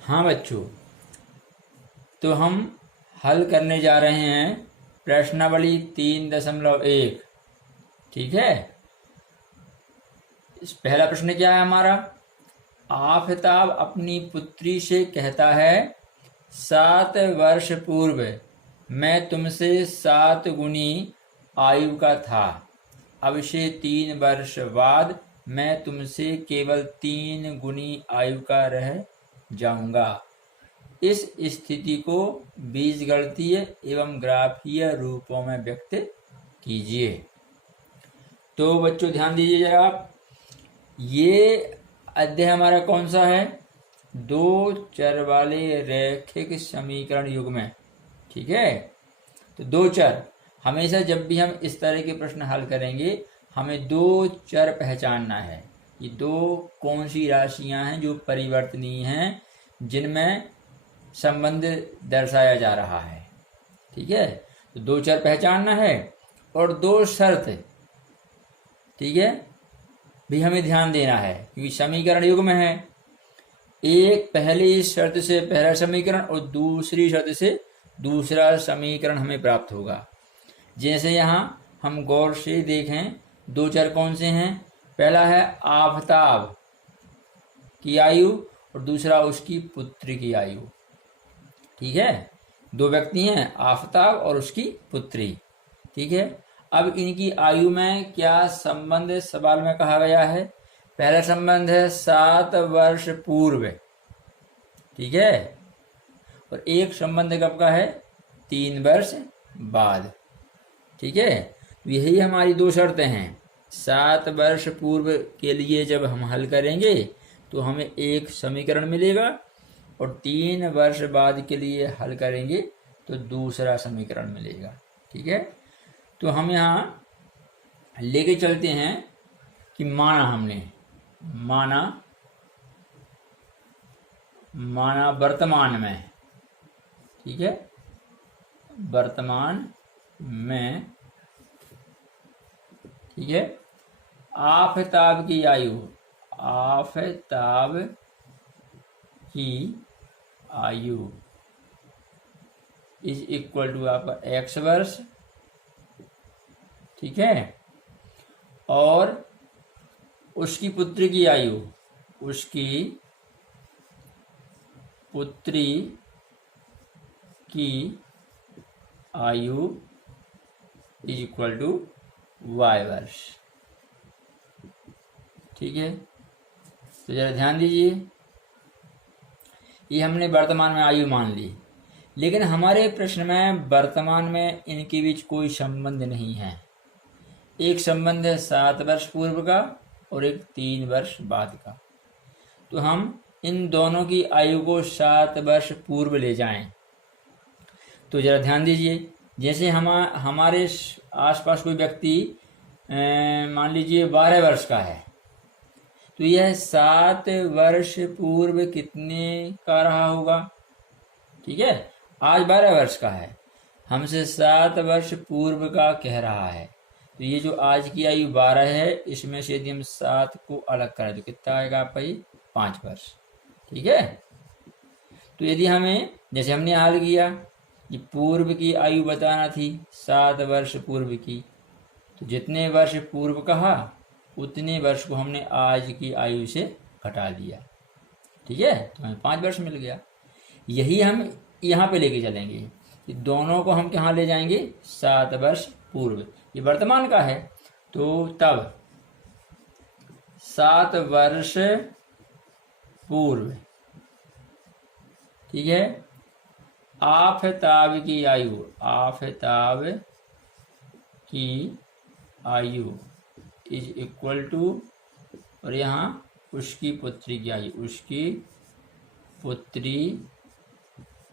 हाँ बच्चों, तो हम हल करने जा रहे हैं प्रश्नावली 3.1। ठीक है। इस पहला प्रश्न क्या है हमारा? आफताब अपनी पुत्री से कहता है, 7 वर्ष पूर्व मैं तुमसे 7 गुनी आयु का था। अब से 3 वर्ष बाद मैं तुमसे केवल 3 गुनी आयु का रह जाऊंगा। इस स्थिति को बीजगणितीय एवं ग्राफीय रूपों में व्यक्त कीजिए। तो बच्चों ध्यान दीजिए जरा आप, ये अध्याय हमारा कौन सा है? 2 चर वाले रैखिक समीकरण युग्म। ठीक है। तो 2 चर, हमेशा जब भी हम इस तरह के प्रश्न हल करेंगे हमें 2 चर पहचानना है। ये 2 कौन सी राशियां हैं जो परिवर्तनीय हैं, जिनमें संबंध दर्शाया जा रहा है। ठीक है। तो 2 चर पहचानना है और 2 शर्त, ठीक है, भी हमें ध्यान देना है, क्योंकि समीकरण युग्म है। एक पहली शर्त से पहला समीकरण और दूसरी शर्त से दूसरा समीकरण हमें प्राप्त होगा। जैसे यहाँ हम गौर से देखें, 2 चर कौन से हैं? पहला है आफताब की आयु और दूसरा उसकी पुत्री की आयु। ठीक है। 2 व्यक्ति हैं, आफताब और उसकी पुत्री। ठीक है। अब इनकी आयु में क्या संबंध सवाल में कहा गया है? पहला संबंध है 7 वर्ष पूर्व। ठीक है। और एक संबंध कब का है? 3 वर्ष बाद। ठीक है। यही हमारी 2 शर्तें हैं। 7 वर्ष पूर्व के लिए जब हम हल करेंगे तो हमें एक समीकरण मिलेगा और 3 वर्ष बाद के लिए हल करेंगे तो दूसरा समीकरण मिलेगा। ठीक है। तो हम यहाँ लेके चलते हैं कि माना वर्तमान में। ठीक है। वर्तमान में, ठीक है, आफताब की आयु इज इक्वल टू आपका x वर्ष। ठीक है। और उसकी पुत्री की आयु इज इक्वल टू y वर्ष। ठीक है। तो जरा ध्यान दीजिए, ये हमने वर्तमान में आयु मान ली, लेकिन हमारे प्रश्न में वर्तमान में इनके बीच कोई संबंध नहीं है। एक संबंध है 7 वर्ष पूर्व का और एक 3 वर्ष बाद का। तो हम इन दोनों की आयु को 7 वर्ष पूर्व ले जाएं। तो जरा ध्यान दीजिए, जैसे हमारे आसपास कोई व्यक्ति मान लीजिए 12 वर्ष का है, तो यह 7 वर्ष पूर्व कितने का रहा होगा? ठीक है। आज 12 वर्ष का है, हमसे 7 वर्ष पूर्व का कह रहा है, तो ये जो आज की आयु 12 है, इसमें से यदि हम 7 को अलग करें तो कितना आएगा आपका? ये 5 वर्ष। ठीक है। तो यदि हमें, जैसे हमने हल किया, ये पूर्व की आयु बताना थी 7 वर्ष पूर्व की, तो जितने वर्ष पूर्व कहा उतने वर्ष को हमने आज की आयु से घटा दिया। ठीक है। तो हमें 5 वर्ष मिल गया। यही हम यहाँ पे लेके चलेंगे कि दोनों को हम कहाँ ले जाएंगे? 7 वर्ष पूर्व। ये वर्तमान का है, तो तब 7 वर्ष पूर्व, ठीक है, आफताब की आयु इज इक्वल टू, और यहाँ उसकी पुत्री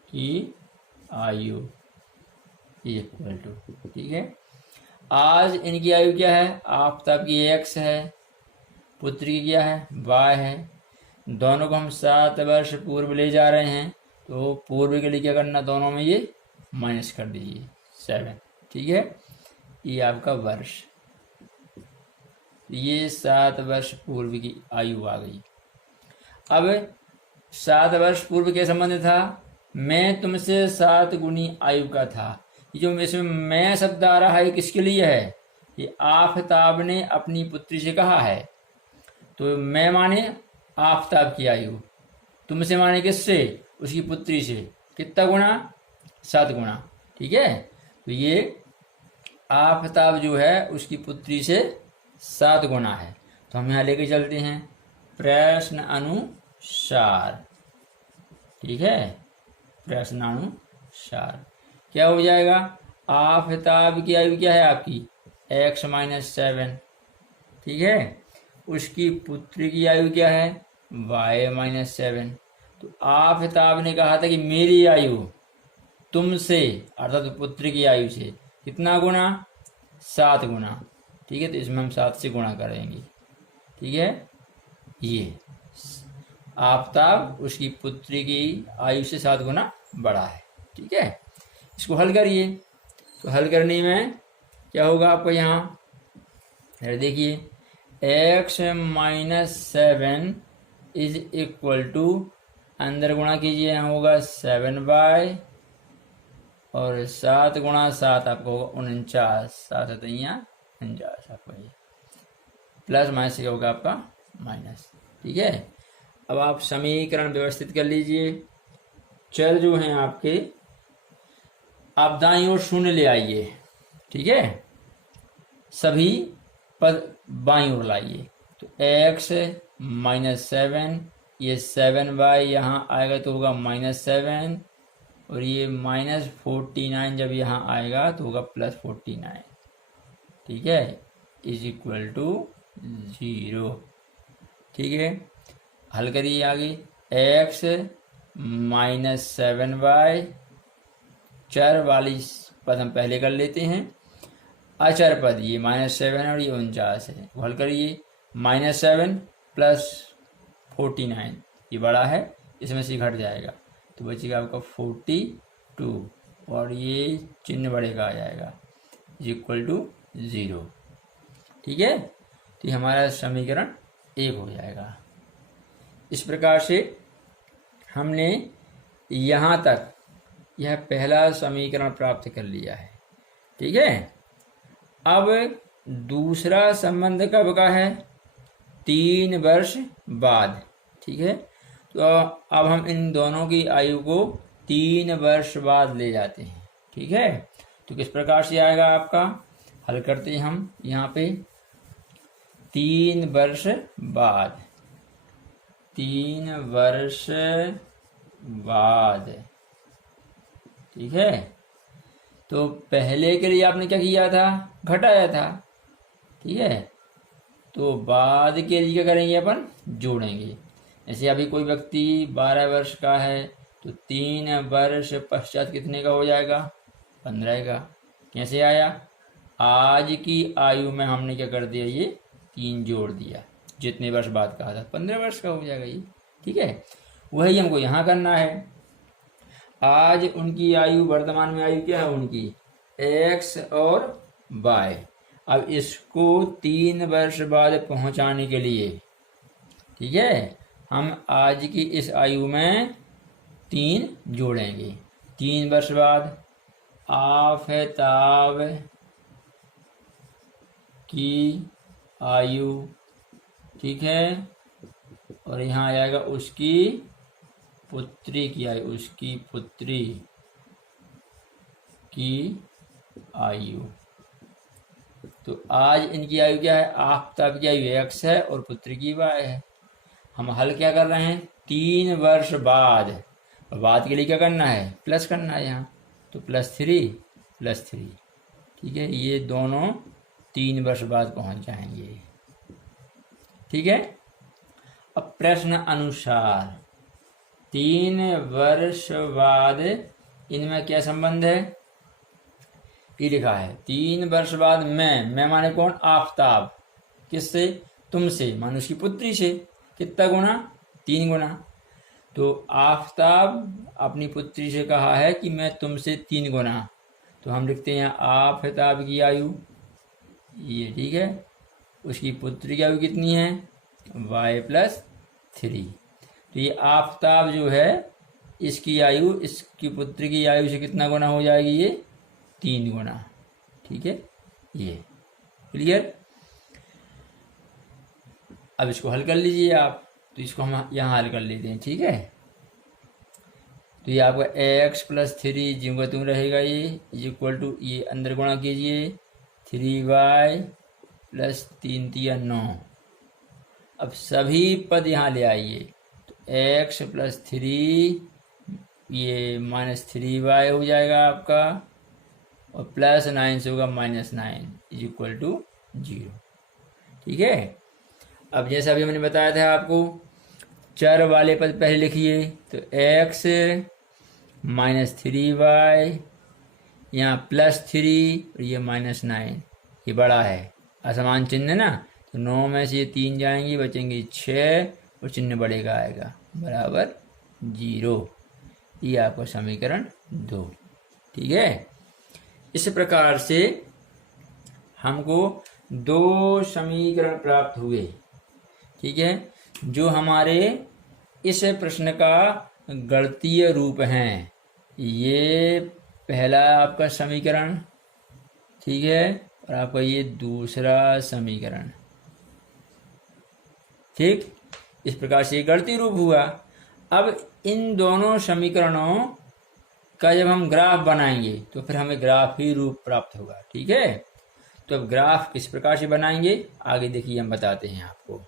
की आयु इज इक्वल टू। ठीक है। आज इनकी आयु क्या है? आफताब की x है, पुत्री की क्या है? y है। दोनों को हम 7 वर्ष पूर्व ले जा रहे हैं, तो पूर्व के लिए क्या करना? दोनों में ये माइनस कर दीजिए 7। ठीक है। ये आपका वर्ष, ये 7 वर्ष पूर्व की आयु आ गई। अब 7 वर्ष पूर्व के संबंध था, मैं तुमसे 7 गुनी आयु का था। ये जो इसमें मैं शब्द आ रहा है किसके लिए है? ये आफताब ने अपनी पुत्री से कहा है। तो मैं माने आफताब की आयु, तुमसे माने किससे? उसकी पुत्री से। कितना गुना? 7 गुना। ठीक है, तो ये आफताब जो है उसकी पुत्री से 7 गुना है। तो हम यहाँ लेके चलते हैं प्रश्न अनुसार। ठीक है, प्रश्न अनुसार क्या हो जाएगा? आफताब की आयु क्या है आपकी? x-7। ठीक है, उसकी पुत्री की आयु क्या है? y-7। तो आफताब ने कहा था कि मेरी आयु तुमसे अर्थात पुत्री की आयु से कितना गुना? 7 गुना। ठीक है, तो इसमें हम 7 से गुणा करेंगे। ठीक है, ये आफताब उसकी पुत्री की आयु से 7 गुना बड़ा है। ठीक है, इसको हल करिए। तो हल करने में क्या होगा आपको यहाँ? देखिए x-7 इज इक्वल टू, अंदर गुणा कीजिए, यहाँ होगा 7 और 7 गुणा 7 आपको होगा 49। 7 है तो यहाँ 49 आपको ये प्लस माइनस क्या होगा आपका माइनस। ठीक है, अब आप समीकरण व्यवस्थित कर लीजिए। चर जो हैं आपके, आप दाईं ओर शून्य ले आइए। ठीक है, सभी पद बाईं ओर लाइए। तो x-7, ये 7y यहाँ आएगा तो होगा -7, और ये -49 जब यहाँ आएगा तो होगा +49। ठीक है, इज इक्वल टू 0। ठीक है, हल करिए आगे। x-7y, चर वाली पद हम पहले कर लेते हैं। अचर पद ये -7 और ये 49 है, हल करिए। -7 प्लस 49 ये बड़ा है, इसमें से घट जाएगा तो बचेगा आपका 42, और ये चिन्ह बढ़ेगा आ जाएगा इक्वल टू 0। ठीक है, तो हमारा समीकरण 1 हो जाएगा। इस प्रकार से हमने यहाँ तक यह पहला समीकरण प्राप्त कर लिया है। ठीक है, अब दूसरा संबंध कब का है? 3 वर्ष बाद। ठीक है, तो अब हम इन दोनों की आयु को 3 वर्ष बाद ले जाते हैं। ठीक है, तो किस प्रकार से आएगा आपका? हल करते हैं हम यहाँ पे। 3 वर्ष बाद, 3 वर्ष बाद। ठीक है, तो पहले के लिए आपने क्या किया था? घटाया था। ठीक है, तो बाद के लिए क्या करेंगे? अपन जोड़ेंगे। जैसे अभी कोई व्यक्ति 12 वर्ष का है तो 3 वर्ष पश्चात कितने का हो जाएगा? 15 का। कैसे आया? आज की आयु में हमने क्या कर दिया? ये 3 जोड़ दिया, जितने वर्ष बाद कहा था 15 वर्ष का हो जाएगा ये। ठीक है, वही हमको यहाँ करना है। आज उनकी आयु, वर्तमान में आयु क्या है उनकी? x और y। अब इसको 3 वर्ष बाद पहुंचाने के लिए, ठीक है, हम आज की इस आयु में 3 जोड़ेंगे। 3 वर्ष बाद आफताब की आयु, ठीक है, और यहाँ आएगा उसकी पुत्री की आयु, उसकी पुत्री की आयु। तो आज इनकी आयु क्या है? आफताब की आयु x है और पुत्री की y है। हम हल क्या कर रहे हैं? 3 वर्ष बाद। बाद के लिए क्या करना है? प्लस करना है यहाँ, तो +3 +3। ठीक है, ये दोनों 3 वर्ष बाद पहुंच जाएंगे। ठीक है, अब प्रश्न अनुसार 3 वर्ष बाद इनमें क्या संबंध है? ये लिखा है 3 वर्ष बाद मैं माने कौन? आफताब। किससे? तुमसे, माने उसकी पुत्री से। कितना गुना? 3 गुना। तो आफताब अपनी पुत्री से कहा है कि मैं तुमसे 3 गुना, तो हम लिखते हैं आफताब की आयु ये, ठीक है। उसकी पुत्री की आयु कितनी है? y + 3। तो तो ये आफताब जो है इसकी आयु इसकी पुत्री की आयु से कितना गुना हो जाएगी, ये 3 गुना। ठीक है, ये क्लियर। अब इसको हल कर लीजिए आप, तो इसको हम यहाँ हल कर लेते हैं। ठीक है, तो ये आपका x प्लस 3 जिंगा तुम रहेगा, ये इज इक्वल टू, ये अंदर गुणा कीजिए 3y प्लस 3 तिया 9। अब सभी पद यहाँ ले आइए, तो x प्लस 3 ये माइनस 3y हो जाएगा आपका, और प्लस 9 से होगा माइनस 9 इज इक्वल टू 0। ठीक है, अब जैसा अभी मैंने बताया था आपको, चर वाले पद पहले लिखिए, तो x माइनस 3y, यहाँ प्लस 3 और ये माइनस 9, ये बड़ा है, असमान चिन्ह ना, तो 9 में से ये 3 जाएंगे, बचेंगे 6 और चिन्ह बढ़ेगा आएगा बराबर 0। ये आपका समीकरण 2। ठीक है, इस प्रकार से हमको 2 समीकरण प्राप्त हुए। ठीक है, जो हमारे इस प्रश्न का गणितीय रूप हैं। ये पहला आपका समीकरण, ठीक है, और आपका ये दूसरा समीकरण। ठीक, इस प्रकार से गणितीय रूप हुआ। अब इन दोनों समीकरणों का जब हम ग्राफ बनाएंगे तो फिर हमें ग्राफ ही रूप प्राप्त होगा। ठीक है, तो अब ग्राफ किस प्रकार से बनाएंगे आगे देखिए, हम बताते हैं आपको।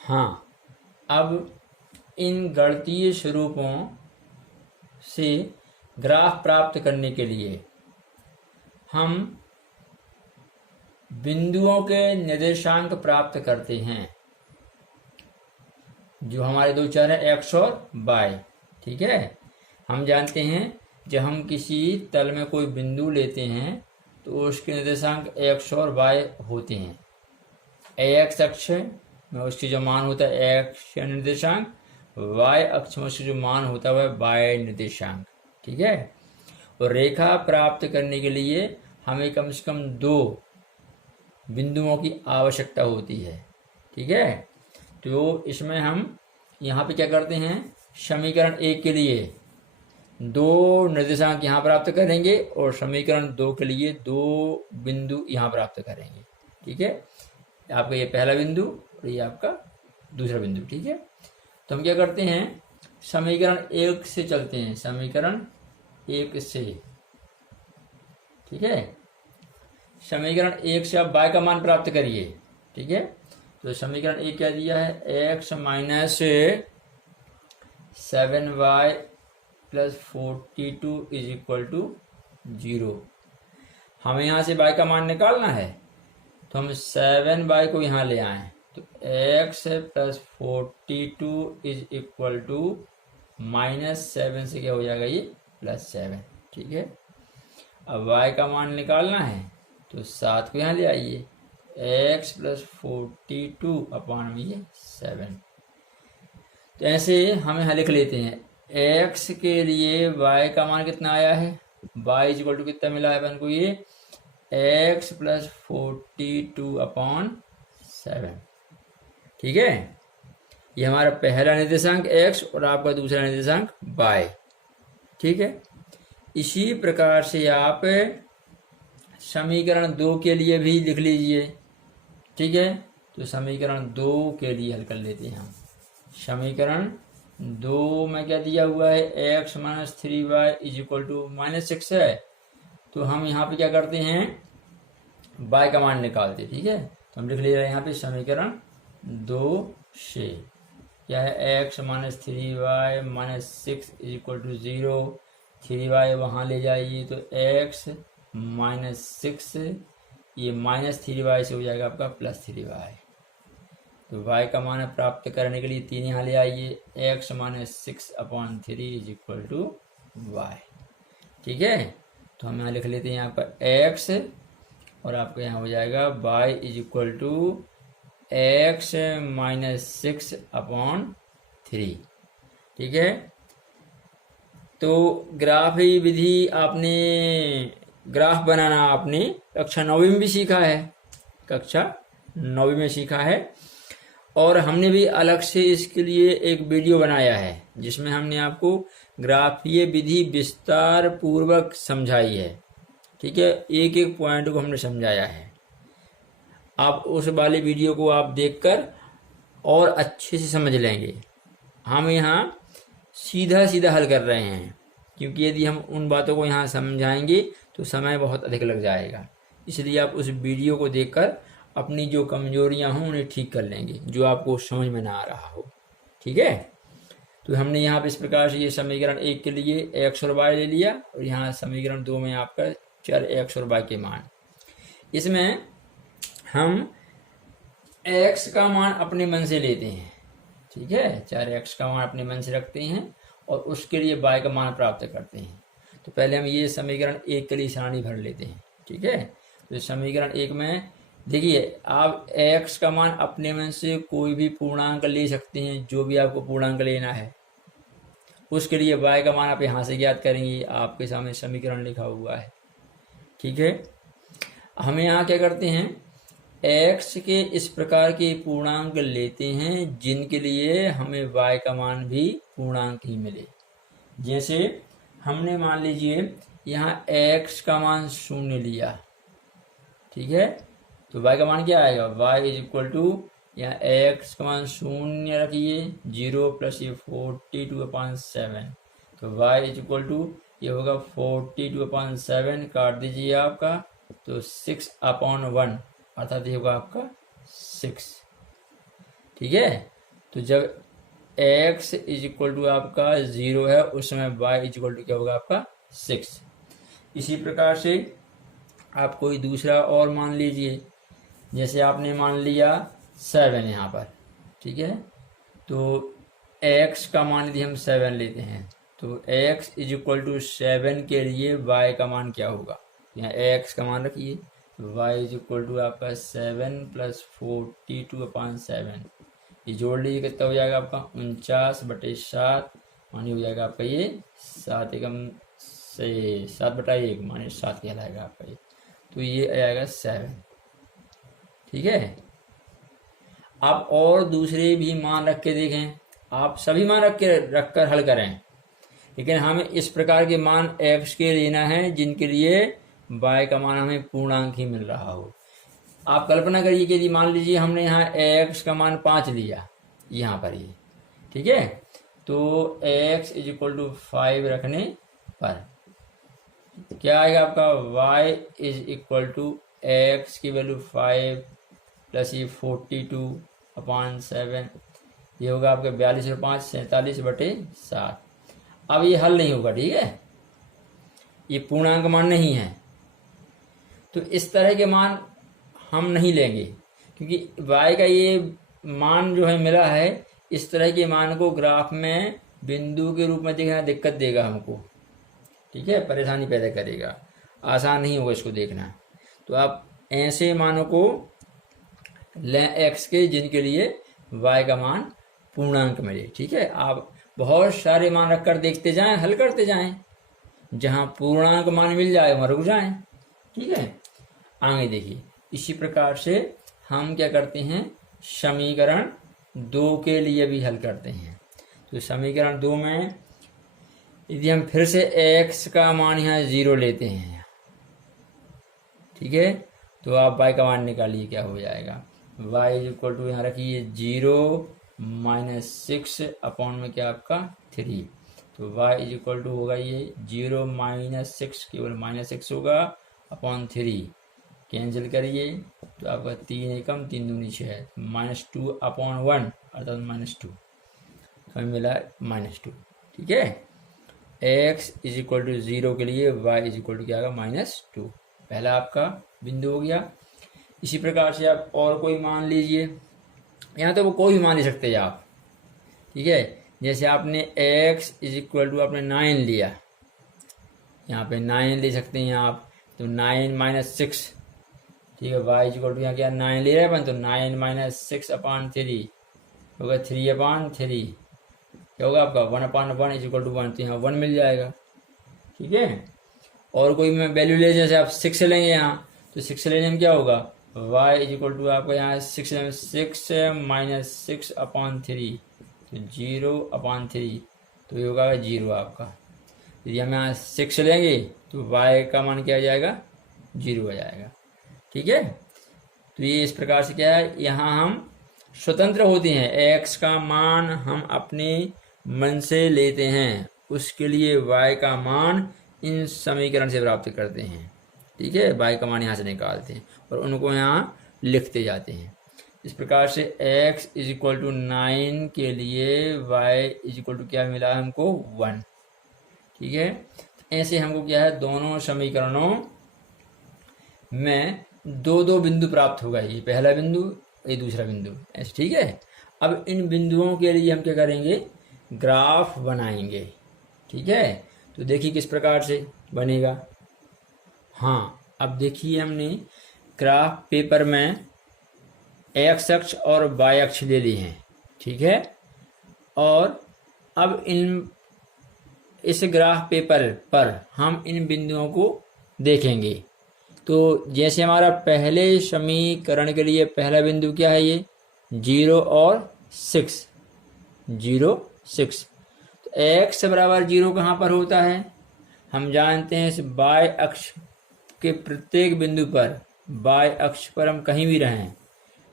हाँ, अब इन गणितीय स्वरूपों से ग्राफ प्राप्त करने के लिए हम बिंदुओं के निर्देशांक प्राप्त करते हैं, जो हमारे दो चर हैं x और y। ठीक है, हम जानते हैं जब हम किसी तल में कोई बिंदु लेते हैं तो उसके निर्देशांक x और y होते हैं। x अक्ष में उसकी जो मान होता है x निर्देशांक, y अक्ष में उसकी जो मान होता है वह y निर्देशांक। ठीक है, और रेखा प्राप्त करने के लिए हमें कम से कम 2 बिंदुओं की आवश्यकता होती है। ठीक है, तो इसमें हम यहाँ पे क्या करते हैं, समीकरण 1 के लिए 2 निर्देशांक यहाँ प्राप्त करेंगे और समीकरण 2 के लिए 2 बिंदु यहाँ प्राप्त करेंगे। ठीक है, आपका ये पहला बिंदु और ये आपका दूसरा बिंदु। ठीक है, तो हम क्या करते हैं, समीकरण 1 से चलते हैं, समीकरण 1 से। ठीक है, समीकरण 1 से आप y का मान प्राप्त करिए। ठीक है, तो समीकरण 1 क्या दिया है, x minus 7y plus 42 is equal to 0। हमें यहाँ से y का मान निकालना है, तो हम 7y को यहाँ ले आए, तो x plus 42 is equal to minus 7 से क्या हो जाएगा, ये प्लस 7। ठीक है, अब y का मान निकालना है, तो 7 को यहाँ ले आइए, x प्लस 42 अपॉन में ये 7। तो ऐसे हम यहाँ लिख लेते हैं, x के लिए y का मान कितना आया है, y इज इक्वल टू कितना मिला है अपन को, ये x प्लस 42 अपॉन 7। ठीक है, ये हमारा पहला निर्देशांक x और आपका दूसरा निर्देशांक y। ठीक है, इसी प्रकार से आप समीकरण 2 के लिए भी लिख लीजिए। ठीक है, तो समीकरण 2 के लिए हल कर लेते हैं हम। समीकरण 2 में क्या दिया हुआ है, x minus 3y is equal to minus 6 है, तो हम यहाँ पे क्या करते हैं, y का मान निकालते। ठीक है, तो हम लिख ले रहे हैं यहाँ पे समीकरण 2 से क्या है, x minus 3y minus 6 is equal to 0। 3y वहाँ ले जाइए, तो x माइनस 6 ये माइनस 3y से हो जाएगा आपका प्लस 3y। तो y का मान प्राप्त करने के लिए 3 यहाँ ले आइए, x minus 6 upon 3 is equal to y। ठीक है, तो हम यहाँ लिख लेते हैं यहाँ पर x और आपको यहाँ हो जाएगा y is equal to x minus 6 upon 3। ठीक है, तो ग्राफी विधि आपने, ग्राफ बनाना आपने कक्षा 9वीं में भी सीखा है, कक्षा 9वीं में सीखा है। और हमने भी अलग से इसके लिए एक वीडियो बनाया है जिसमें हमने आपको ग्राफीय विधि विस्तार पूर्वक समझाई है। ठीक है, एक एक पॉइंट को हमने समझाया है। आप उस वाले वीडियो को आप देखकर और अच्छे से समझ लेंगे। हम यहाँ सीधा सीधा हल कर रहे हैं, क्योंकि यदि हम उन बातों को यहाँ समझाएंगे तो समय बहुत अधिक लग जाएगा। इसलिए आप उस वीडियो को देखकर अपनी जो कमजोरियां हों उन्हें ठीक कर लेंगे, जो आपको समझ में ना आ रहा हो। ठीक है, तो हमने यहाँ पे इस प्रकार से ये समीकरण 1 के लिए x और y ले लिया, और यहाँ समीकरण 2 में आपका चर x और y के मान। इसमें हम x का मान अपने मन से लेते हैं। ठीक है, चर x का मान अपने मन से रखते हैं और उसके लिए y का मान प्राप्त करते हैं। तो पहले हम ये समीकरण 1 के लिए सारणी भर लेते हैं। ठीक है, तो समीकरण 1 में देखिए, आप x का मान अपने मन से कोई भी पूर्णांक ले सकते हैं, जो भी आपको पूर्णांक लेना है। उसके लिए y का मान आप यहाँ से ज्ञात करेंगे, आपके सामने समीकरण लिखा हुआ है। ठीक है, हम यहाँ क्या करते हैं, x के इस प्रकार के पूर्णांक लेते हैं जिनके लिए हमें y का मान भी पूर्णांक ही मिले। जैसे हमने मान लीजिए यहाँ x का मान 0 लिया। ठीक है, तो y का मान क्या आएगा, y इज इक्वल टू, यहाँ x का मान 0 रखिए, 0 प्लस ये 42/7, तो y इज इक्वल टू ये होगा 42/7, काट दीजिए आपका, तो 6/1 अर्थात ये होगा आपका 6। ठीक है, तो जब x इज इक्वल टू आपका 0 है उस समय y इज इक्वल टू क्या होगा आपका 6। इसी प्रकार से आप कोई दूसरा और मान लीजिए, जैसे आपने मान लिया 7 यहाँ पर। ठीक है, तो x का मान यदि हम 7 लेते हैं तो x इज इक्वल टू 7 के लिए y का मान क्या होगा, यहाँ x का मान रखिए, y इज इक्वल टू आपका 7 प्लस 42/7, ये जोड़ लीजिए, कितना हो जाएगा आपका 49/7, मानी हो जाएगा आपका ये 7 एकम से 7/1 माने 7 कहलाएगा आपका ये, तो ये आएगा 7। ठीक है, आप और दूसरे भी मान रख के देखें, आप सभी मान रखकर हल करें, लेकिन हमें इस प्रकार के मान x के लेना है जिनके लिए y का मान हमें पूर्णांक ही मिल रहा हो। आप कल्पना करिए कि यदि मान लीजिए हमने यहाँ x का मान 5 लिया यहाँ पर ये। ठीक है, तो x इज इक्वल टू 5 रखने पर क्या आएगा आपका, y is equal to x की वैल्यू 5 प्लस ये 42/7, ये होगा आपके 42 और 5 47/7। अब ये हल नहीं होगा। ठीक है, ये पूर्णांक मान नहीं है, तो इस तरह के मान हम नहीं लेंगे, क्योंकि y का ये मान जो है मिला है, इस तरह के मान को ग्राफ में बिंदु के रूप में देखना दिक्कत देगा हमको। ठीक है, परेशानी पैदा करेगा, आसान नहीं होगा इसको देखना। तो आप ऐसे मानों को लें x के जिनके लिए y का मान पूर्णांक मिले। ठीक है, आप बहुत सारे मान रखकर देखते जाएं, हल करते जाएं, जहां पूर्णांक मान मिल जाए वहां रुक जाएं। ठीक है, आगे देखिए, इसी प्रकार से हम क्या करते हैं, समीकरण 2 के लिए भी हल करते हैं। तो समीकरण 2 में यदि हम फिर से x का मान यहाँ 0 लेते हैं, ठीक है, तो आप y का मान निकालिए, क्या हो जाएगा, y इज इक्वल टू यहाँ रखिए 0 - 6 अपॉन में क्या आपका 3, तो y इज इक्वल टू होगा ये 0 - 6, केवल -6 होगा अपॉन 3, कैंसिल करिए तो आपका 3 एकम 3 दूनी 6, -2/1 अर्थात -2, हमें मिला -2। ठीक है, x इज इक्वल टू 0 के लिए y इज इक्वल टू क्या होगा -2, पहला आपका बिंदु हो गया। इसी प्रकार से आप और कोई मान लीजिए, यहाँ तो वो कोई भी मान ले सकते हैं आप। ठीक है, जैसे आपने x इज इक्वल टू आपने 9 लिया, यहाँ पे 9 ले सकते हैं आप, तो 9 - 6, ठीक है, y इज इक्वल टू यहाँ क्या 9 ले रहे हैं, तो 9 - 6/3 होगा 3/3, क्या होगा आपका 1/1 इज इक्वल टू 1, तो यहाँ 1 मिल जाएगा। ठीक है, और कोई मैं वैल्यू ले, जैसे आप 6 लेंगे यहाँ, तो 6 लेने में क्या होगा, y इज इक्वल टू आपका यहाँ 6 माइनस 6/3 तो 0/3 तो ये होगा 0 आपका। यदि हम यहाँ 6 लेंगे तो y का मान क्या आ जाएगा, 0 आ जाएगा। ठीक है, तो ये इस प्रकार से क्या है, यहाँ हम स्वतंत्र होते हैं, x का मान हम अपने मन से लेते हैं, उसके लिए y का मान इन समीकरण से प्राप्त करते हैं। ठीक है, y का मान यहाँ से निकालते हैं और उनको यहाँ लिखते जाते हैं। इस प्रकार से x इज इक्वल टू 9 के लिए y इज इक्वल टू क्या मिला हमको, 1। ठीक है, ऐसे हमको क्या है, दोनों समीकरणों में दो दो बिंदु प्राप्त होगा, ये पहला बिंदु, ये दूसरा बिंदु, ऐसे। ठीक है, अब इन बिंदुओं के लिए हम क्या करेंगे, ग्राफ बनाएंगे। ठीक है, तो देखिए किस प्रकार से बनेगा। हाँ, अब देखिए हमने ग्राफ पेपर में एक्स अक्ष और वाई अक्ष ले ली हैं। ठीक है, और अब इस ग्राफ पेपर पर हम इन बिंदुओं को देखेंगे। तो जैसे हमारा पहले समीकरण के लिए पहला बिंदु क्या है, ये 0 और 6, 0 6। तो x बराबर 0 कहाँ पर होता है, हम जानते हैं इस y अक्ष के प्रत्येक बिंदु पर, y अक्ष पर हम कहीं भी रहें,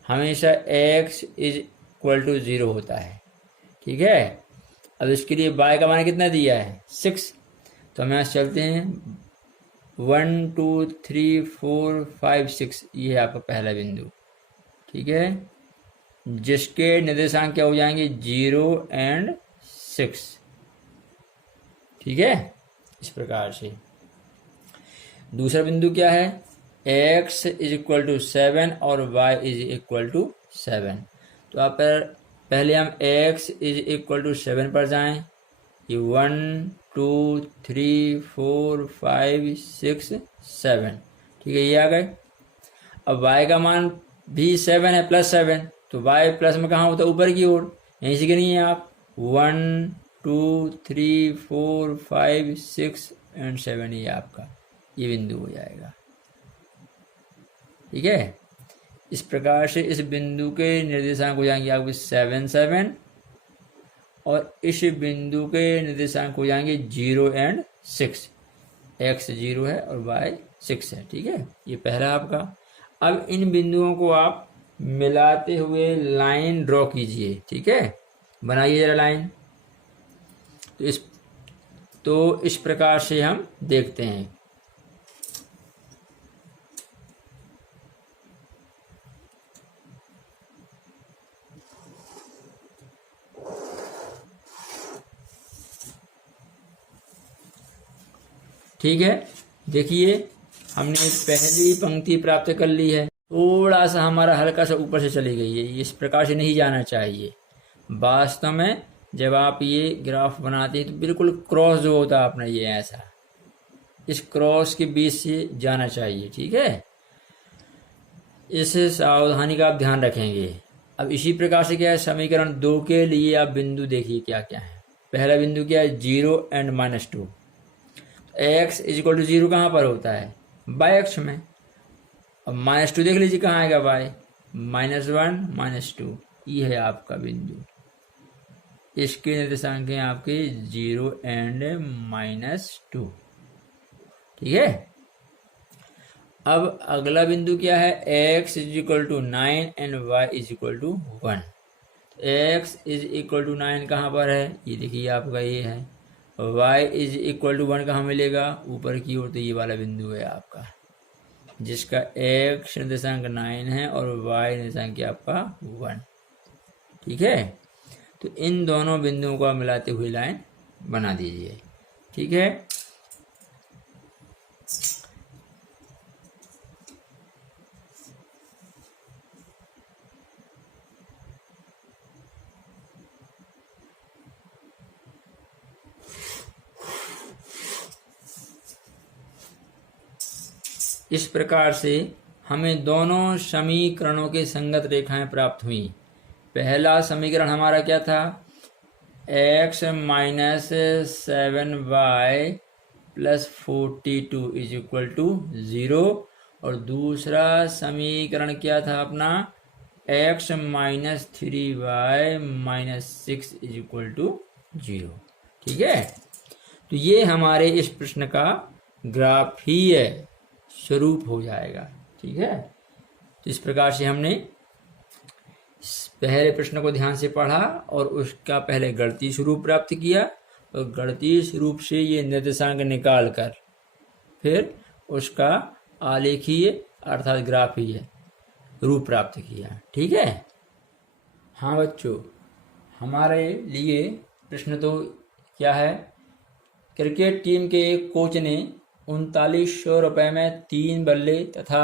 हमेशा x इज इक्वल टू 0 होता है। ठीक है, अब इसके लिए y का मान कितना दिया है, 6। तो हम यहाँ से चलते हैं, 1 2 3 4 5 6, ये है आपका पहला बिंदु। ठीक है, जिसके निर्देशांक क्या हो जाएंगे, 0 और 6। ठीक है, इस प्रकार से। दूसरा बिंदु क्या है, x इज इक्वल टू 7 और y इज इक्वल टू 7। तो आप पहले हम x इज इक्वल टू 7 पर जाएं, ये 1 2 3 4 5 6 7। ठीक है, ये आ गए। अब y का मान भी 7 है, +7, तो y प्लस में कहाँ होता है, ऊपर की ओर, यहीं से गिनिए आप, 1 2 3 4 5 6 और 7, ये आपका ये बिंदु हो जाएगा। ठीक है, इस प्रकार से इस बिंदु के निर्देशांक हो जाएंगे आपके 7 7, और इस बिंदु के निर्देशांक हो जाएंगे 0 और 6। x 0 है और y 6 है। ठीक है, ये पहला आपका। अब इन बिंदुओं को आप मिलाते हुए लाइन ड्रॉ कीजिए। ठीक है, बनाइए जरा लाइन। तो इस प्रकार से हम देखते हैं। ठीक है, देखिए हमने पहली पंक्ति प्राप्त कर ली है, थोड़ा सा हमारा हल्का सा ऊपर से चली गई है, इस प्रकार से नहीं जाना चाहिए। वास्तव में जब आप ये ग्राफ बनाते हैं तो बिल्कुल क्रॉस जो होता है अपना, ये ऐसा इस क्रॉस के बीच से जाना चाहिए। ठीक है, इस सावधानी का आप ध्यान रखेंगे। अब इसी प्रकार से क्या है, समीकरण 2 के लिए आप बिंदु देखिए क्या क्या है। पहला बिंदु क्या है, 0 और -2। x इज इक्वल टू 0 कहाँ पर होता है, y अक्ष में। अब -2 देख लीजिए कहाँ आएगा, y -1 -2, ये है आपका बिंदु। इसके निर्देशांक हैं आपके 0 और -2। ठीक है, अब अगला बिंदु क्या है, x इज इक्वल टू 9 और y is equal to 1। x is equal to 9 कहाँ पर है, ये देखिए आपका ये है। y इज इक्वल टू 1 कहाँ मिलेगा, ऊपर की ओर, तो ये वाला बिंदु है आपका, जिसका x निर्देशांक 9 है और y निर्देशांक आपका 1। ठीक है, तो इन दोनों बिंदुओं को मिलाते हुए लाइन बना दीजिए। ठीक है, इस प्रकार से हमें दोनों समीकरणों के संगत रेखाएं प्राप्त हुई। पहला समीकरण हमारा क्या था, x minus 7y plus 42 is equal to 0, और दूसरा समीकरण क्या था अपना, x minus 3y minus 6 is equal to 0। ठीक है, तो ये हमारे इस प्रश्न का ग्राफीय स्वरूप हो जाएगा। ठीक है, तो इस प्रकार से हमने पहले प्रश्न को ध्यान से पढ़ा और उसका पहले गणितीय स्वरूप प्राप्त किया और गणितीय स्वरूप से ये निर्देशांक निकाल कर फिर उसका आलेखीय अर्थात ग्राफीय रूप प्राप्त किया। ठीक है, हाँ बच्चों, हमारे लिए प्रश्न तो क्या है, क्रिकेट टीम के एक कोच ने 3900 रुपये में 3 बल्ले तथा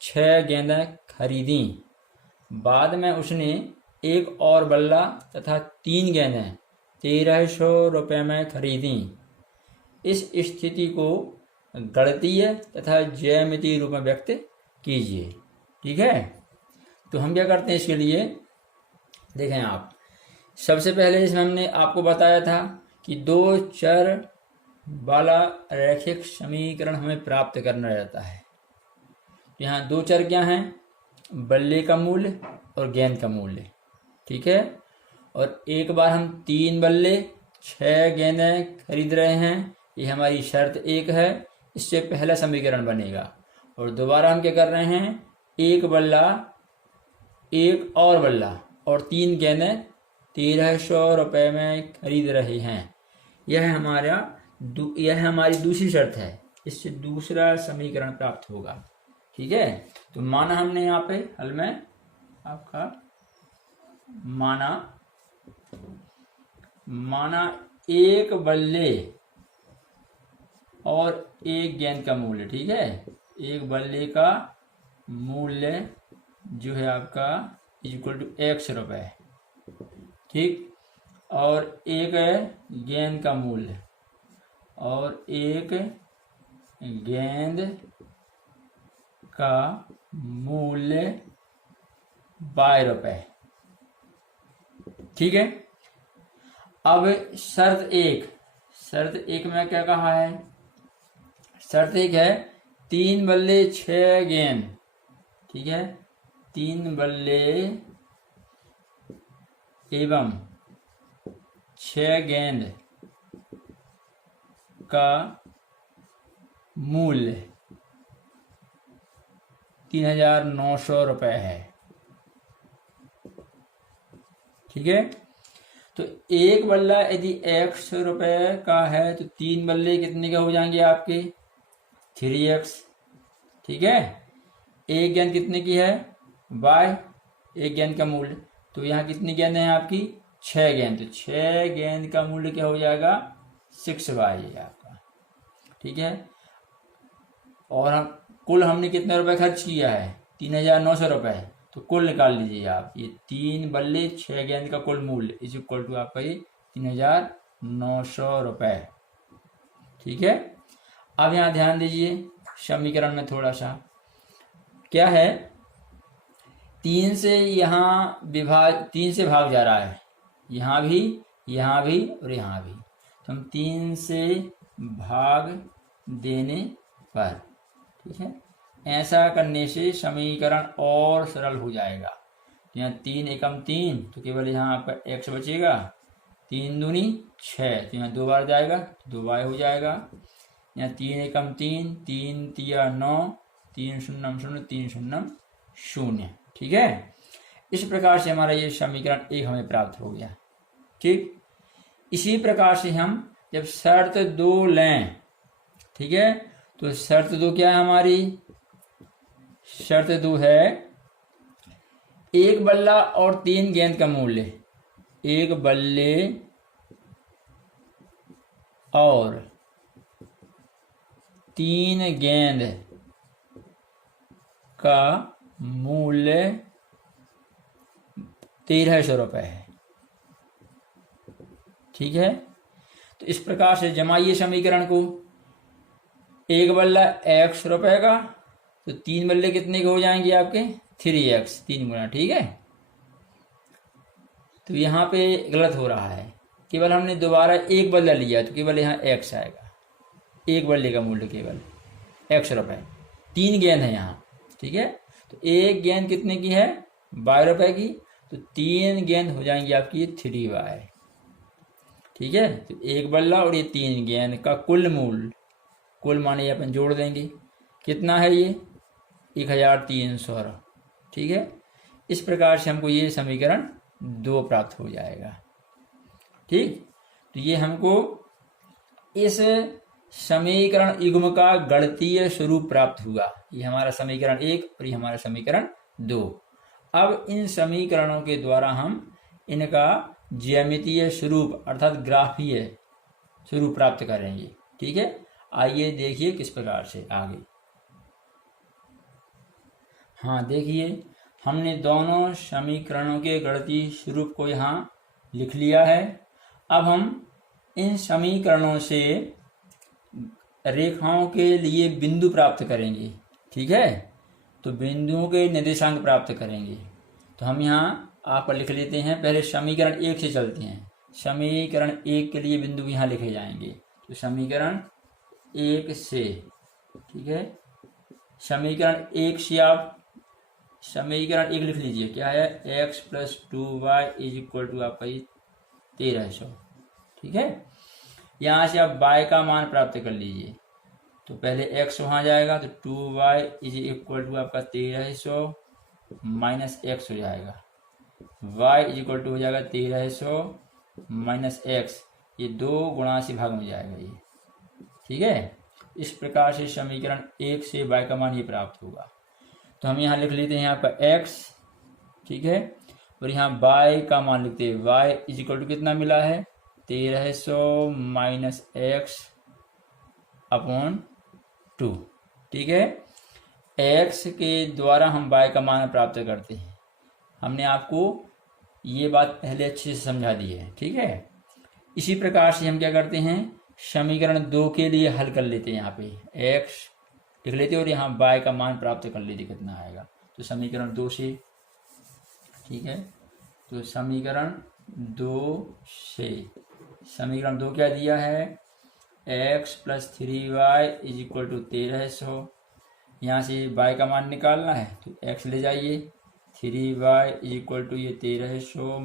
6 गेंदें खरीदी। बाद में उसने एक और बल्ला तथा 3 गेंदें 1300 रुपये में खरीदी। इस स्थिति को गणितीय तथा ज्यामितीय रूप में व्यक्त कीजिए। ठीक है, तो हम क्या करते हैं इसके लिए, देखें आप, सबसे पहले इसमें हमने आपको बताया था कि 2 चर वाला रैखिक समीकरण हमें प्राप्त करना रहता है। यहाँ 2 चर क्या हैं, बल्ले का मूल्य और गेंद का मूल्य। ठीक है, और एक बार हम 3 बल्ले 6 गेंदें खरीद रहे हैं, ये हमारी शर्त 1 है, इससे पहला समीकरण बनेगा। और दोबारा हम क्या कर रहे हैं, एक बल्ला एक और बल्ला और 3 गेंदें 1300 रुपये में खरीद रहे हैं। यह हमारी दूसरी शर्त है, इससे दूसरा समीकरण प्राप्त होगा। ठीक है, तो माना हमने यहाँ पे हल में आपका माना एक बल्ले और एक गेंद का मूल्य। ठीक है, एक बल्ले का मूल्य जो है आपका इक्वल टू x रुपये। ठीक, और एक गेंद का मूल्य और एक गेंद का मूल्य 22 रुपये। ठीक है, अब शर्त एक में क्या कहा है, शर्त 1 है 3 बल्ले 6 गेंद। ठीक है, 3 बल्ले एवं 6 गेंद का मूल्य 3900 रुपये है। ठीक है, तो एक बल्ला यदि x रुपये का है तो 3 बल्ले कितने के हो जाएंगे आपके 3x। ठीक है, एक गेंद कितने की है y, एक गेंद का मूल्य, तो यहाँ कितनी गेंद है आपकी 6 गेंद, तो 6 गेंद का मूल्य क्या हो जाएगा 6y आपका। ठीक है, और कुल हमने कितने रुपए खर्च किया है 3900 रुपये, तो कुल निकाल लीजिए आप, ये 3 बल्ले 6 गेंद का कुल मूल्य इज इक्वल टू आपका ये 3900 रुपये। ठीक है, अब यहाँ ध्यान दीजिए समीकरण में थोड़ा सा क्या है, 3 से भाग जा रहा है, यहाँ भी और यहाँ भी, तो हम 3 से भाग देने पर, ठीक है, ऐसा करने से समीकरण और सरल हो जाएगा। यहाँ 3 एकम 3, तो केवल यहाँ आपका x बचेगा, 3 दूनी 6, तो यहाँ 2 बार जाएगा तो 2y हो जाएगा। यहाँ 3 एकम 3, 3 तिया 9, 3 शून्यम 0, 3 शून्यम 0। ठीक है, इस प्रकार से हमारा ये समीकरण 1 हमें प्राप्त हो गया। ठीक, इसी प्रकार से हम जब शर्त 2 लें, ठीक है, तो शर्त 2 क्या है हमारी, शर्त 2 है एक बल्ला और 3 गेंद का मूल्य, एक बल्ले और 3 गेंद का मूल्य 1300 रुपये है। ठीक है, तो इस प्रकार से जमाइए समीकरण को, एक बल्ला x रुपये का, तो 3 बल्ले कितने के हो जाएंगे आपके 3x, 3 गुना। ठीक है, तो यहाँ पे गलत हो रहा है, केवल हमने दोबारा एक बल्ला लिया तो केवल यहाँ x आएगा, एक बल्ले का मूल्य केवल x रुपये। 3 गेंद है यहाँ, ठीक है। तो एक गेंद कितने की है, 22 रुपए की, तो 3 गेंद हो जाएंगी आपकी 3y, ठीक है। तो एक बल्ला और ये 3 गेंद का कुल मूल्य, कुल माने अपन जोड़ देंगे, कितना है ये 1300, ठीक है। इस प्रकार से हमको ये समीकरण 2 प्राप्त हो जाएगा, ठीक। तो ये हमको इस समीकरण युग्म का गणितीय स्वरूप प्राप्त हुआ। ये हमारा समीकरण 1 और ये हमारा समीकरण 2। अब इन समीकरणों के द्वारा हम इनका ज्यामितीय स्वरूप अर्थात ग्राफीय स्वरूप प्राप्त करेंगे, ठीक है। आइए देखिए किस प्रकार से आगे। हाँ देखिए, हमने दोनों समीकरणों के गणितीय स्वरूप को यहाँ लिख लिया है। अब हम इन समीकरणों से रेखाओं के लिए बिंदु प्राप्त करेंगे, ठीक है। तो बिंदुओं के निर्देशांक प्राप्त करेंगे। तो हम यहाँ आप लिख लेते हैं, पहले समीकरण 1 से चलते हैं। समीकरण 1 के लिए बिंदु यहाँ लिखे जाएंगे। तो समीकरण 1 से, ठीक है, समीकरण 1 से आप समीकरण 1 लिख लीजिए, क्या है, x + 2y = आपका 1300, ठीक है। यहाँ से आप y का मान प्राप्त कर लीजिए। तो पहले x वहाँ जाएगा, तो 2y = आपका 1300 - x हो जाएगा, y = हो जाएगा 1300 - x, ये 2 गुणा से भाग में जाएगा ये, ठीक है। इस प्रकार से समीकरण 1 से y का मान ये प्राप्त होगा। तो हम यहाँ लिख लेते हैं यहाँ पर x, ठीक है, और यहाँ y का मान लिखते हैं, y = कितना मिला है, 1300 - x / 2, ठीक है। x के द्वारा हम y का मान प्राप्त करते हैं। हमने आपको ये बात पहले अच्छे से समझा दी है, ठीक है। इसी प्रकार से हम क्या करते हैं, समीकरण 2 के लिए हल कर लेते हैं। यहाँ पे x लिख लेते हैं और यहाँ y का मान प्राप्त कर लेते कितना आएगा। तो समीकरण 2 से, ठीक है, तो समीकरण 2 से, समीकरण 2 क्या दिया है, x + 3y = 1300। यहाँ से y का मान निकालना है, तो x ले जाइए, 3y = ये 1300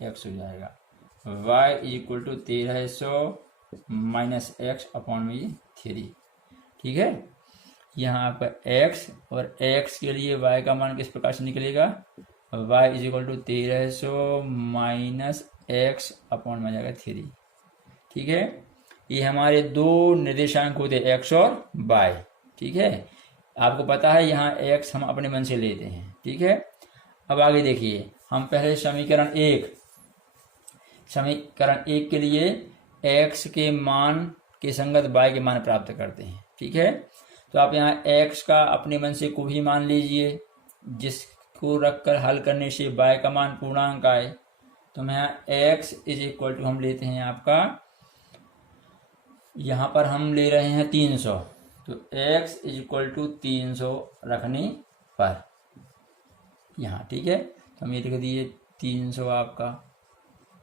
- x हो जाएगा, y = 1300 - x / 3, ठीक है। यहाँ पर x और x के लिए y का मान किस प्रकार से निकलेगा, y = 1300 - x / जाएगा 3, ठीक है। ये हमारे 2 निर्देशांक होते हैं, x और y, ठीक है। आपको पता है यहाँ x हम अपने मन से लेते हैं, ठीक है। अब आगे देखिए, हम पहले समीकरण 1 के लिए x के मान के संगत y के मान प्राप्त करते हैं, ठीक है। तो आप यहाँ x का अपने मन से कोई भी मान लीजिए, जिसको रखकर हल करने से y का मान पूर्णांक आए। तो हम यहाँ x = हम लेते हैं आपका, यहाँ पर हम ले रहे हैं 300, तो x = 300 रखने पर यहाँ, ठीक है। तो हम ये लिख दिए 300, आपका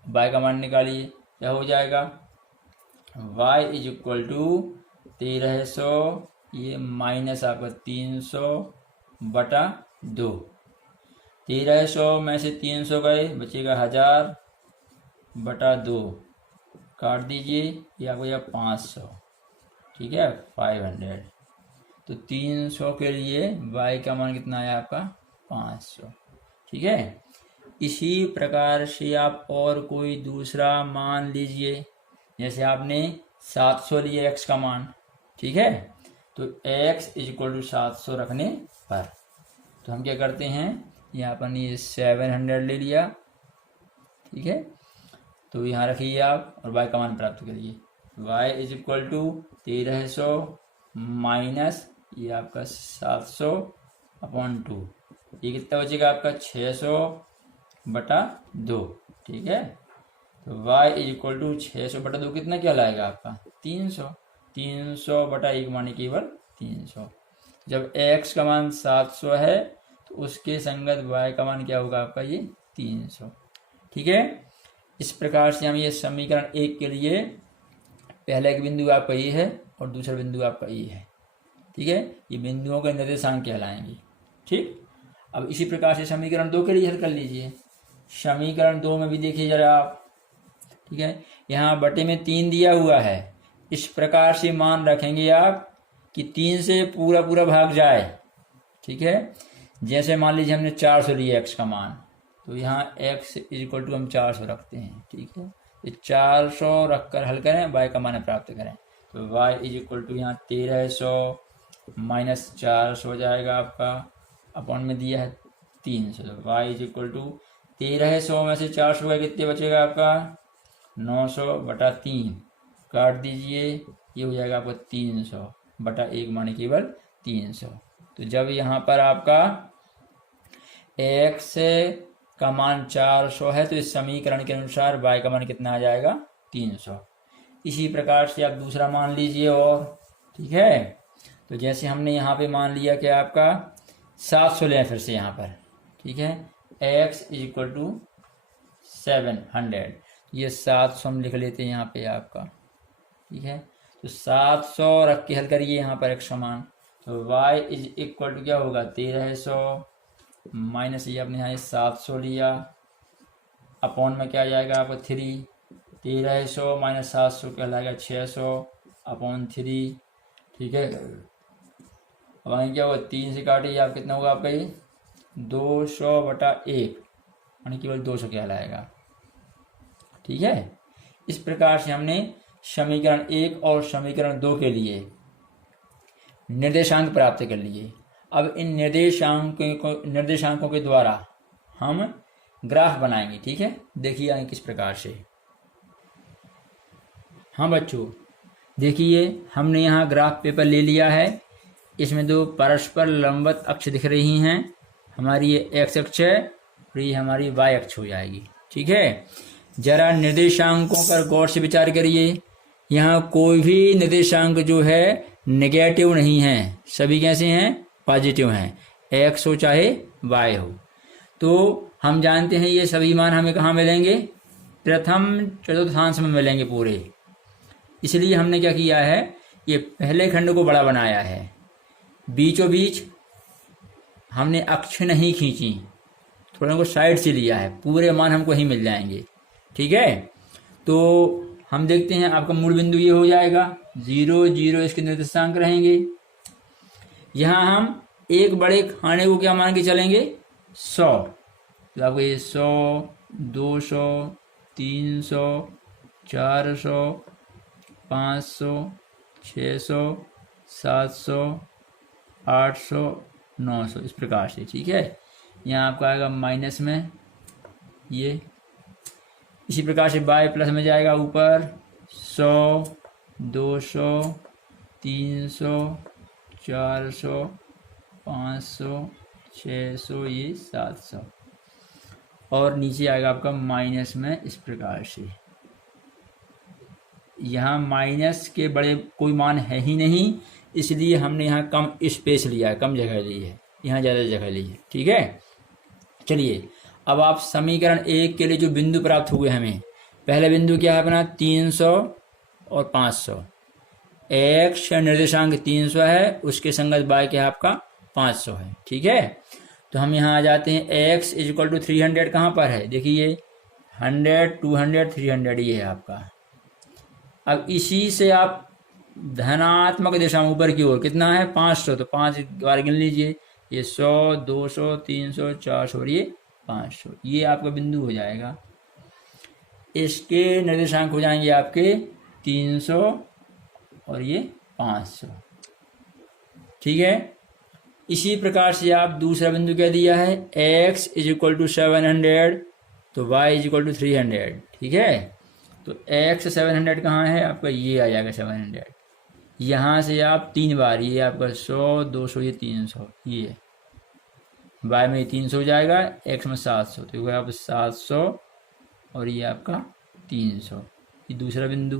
y का मान निकालिए, क्या हो जाएगा, y = 1300, ये माइनस आपका 300/2, 1300 में से 300 गए, बचेगा 1000/2, काट दीजिए, ये आपको यह 500, ठीक है, 500। तो 300 के लिए y का मान कितना आया आपका, 500, ठीक है। इसी प्रकार से आप और कोई दूसरा मान लीजिए, जैसे आपने 700 लिए x का मान, ठीक है। तो x = 700 रखने पर, तो हम क्या करते हैं, यहाँ पर ये 700 ले लिया, ठीक है। तो यहाँ रखिए आप और y का मान प्राप्त करिए, y = 1300 माइनस ये आपका 700/2, ये कितना बचेगा आपका 600/2, ठीक है। तो y = 600/2 कितना क्या लाएगा आपका 300, 300/1 माने केवल 300। जब x का मान 700 है तो उसके संगत y का मान क्या होगा आपका, ये 300, ठीक है। इस प्रकार से हम ये समीकरण 1 के लिए पहला एक बिंदु आपका ये है और दूसरा बिंदु आपका ये है, ठीक है, ये बिंदुओं के निर्देशांक कहलाएंगे। ठीक, अब इसी प्रकार से समीकरण 2 के लिए हल कर लीजिए। समीकरण 2 में भी देखिए जरा आप, ठीक है, यहाँ बटे में 3 दिया हुआ है। इस प्रकार से मान रखेंगे आप कि 3 से पूरा पूरा भाग जाए। ठीक है, जैसे मान लीजिए हमने 400 लिया एक्स का मान, तो यहाँ x इक्वल टू हम 400 रखते हैं। ठीक है, ये 400 रखकर हल करें, y का मान प्राप्त करें, तो y इज इक्वल टू यहाँ 1300 माइनस 400 हो जाएगा आपका, अपॉन में दिया है 300, तो y इज इक्वल टू 1300 में से 400 का कितने बचेगा आपका 900 बटा 3, काट दीजिए, ये हो जाएगा आपको 300 बटा 1 माने केवल 300। तो जब यहाँ पर आपका x का मान 400 है तो इस समीकरण के अनुसार y का मान कितना आ जाएगा 300। इसी प्रकार से आप दूसरा मान लीजिए और, ठीक है, तो जैसे हमने यहाँ पे मान लिया कि आपका 700 लें फिर से यहाँ पर, ठीक है, x इज इक्वल टू 700, ये 700 हम लिख लेते हैं यहाँ पे आपका। ठीक है, तो 700 रख के हल करिए यहाँ पर x का मान, तो y इज इक्वल टू क्या होगा 1300 माइनस ये आपने यहाँ 700 लिया, अपॉन में क्या आ जाएगा आपको 3, 1300 माइनस 700 कहलाएगा 600 अपॉन 3। ठीक है, अब आगे क्या होगा 3 से काटिए आप, कितना होगा आपका ये 200 बटा 1 यानी केवल 200 कहलाएगा। ठीक है, इस प्रकार से हमने समीकरण 1 और समीकरण 2 के लिए निर्देशांक प्राप्त कर लिए। अब इन निर्देशांकों के द्वारा हम ग्राफ बनाएंगे। ठीक है, देखिए आगे किस प्रकार से। हाँ बच्चों, देखिए हमने यहाँ ग्राफ पेपर ले लिया है, इसमें दो परस्पर लंबवत अक्ष दिख रही हैं, हमारी ये एक्स अक्ष है और ये हमारी वाई अक्ष हो जाएगी। ठीक है, जरा निर्देशांकों पर गौर से विचार करिए, यहाँ कोई भी निर्देशांक जो है नेगेटिव नहीं है, सभी कैसे हैं पॉजिटिव हैं, एक्स हो चाहे वाई हो। तो हम जानते हैं ये सभी मान हमें कहाँ मिलेंगे, प्रथम चतुर्थांश में मिलेंगे पूरे। इसलिए हमने क्या किया है, ये पहले खंड को बड़ा बनाया है, बीचों बीच हमने अक्ष नहीं खींची, थोड़ा को साइड से लिया है, पूरे मान हमको ही मिल जाएंगे। ठीक है, तो हम देखते हैं आपका मूल बिंदु ये हो जाएगा 0 0, इसके निर्देशांक रहेंगे। यहाँ हम एक बड़े खाने को क्या मान के चलेंगे 100, तो आपको ये 100 200 300 400 500 600 700 800 900 इस प्रकार से। ठीक है, यहाँ आपका आएगा माइनस में ये, इसी प्रकार से बाय प्लस में जाएगा ऊपर 100 200 300 400 500 600 ये 700, और नीचे आएगा आपका माइनस में इस प्रकार से। यहाँ माइनस के बड़े कोई मान है ही नहीं, इसलिए हमने यहाँ कम स्पेस लिया है, कम जगह ली है, यहाँ ज़्यादा जगह ली है। ठीक है, चलिए अब आप समीकरण 1 के लिए जो बिंदु प्राप्त हुए हमें, पहला बिंदु क्या है अपना 300 और 500, एक्स निर्देशांक 300 है, उसके संगत y क्या है आपका 500 है। ठीक है, तो हम यहाँ आ जाते हैं, x इज इक्वल टू 300 कहाँ पर है, देखिए 100 200 300 ये है आपका। अब इसी से आप धनात्मक दिशा में ऊपर की ओर कितना है 500, तो 5 बार गिन लीजिए, ये 100 200 300 400 और ये 500, ये आपका बिंदु हो जाएगा। इसके निर्देशांक हो जाएंगे आपके 300 और ये 500। ठीक है, इसी प्रकार से आप दूसरा बिंदु क्या दिया है, x इज इक्वल टू 700, तो y इज इक्वल टू 300। ठीक है, तो x 700 कहाँ है आपका, ये आ जाएगा 700। यहाँ से आप 3 बार, ये आपका 100 200 ये 300, ये y में 300 हो जाएगा, x में 700, तो ये आप 700 और ये आपका 300, ये दूसरा बिंदु।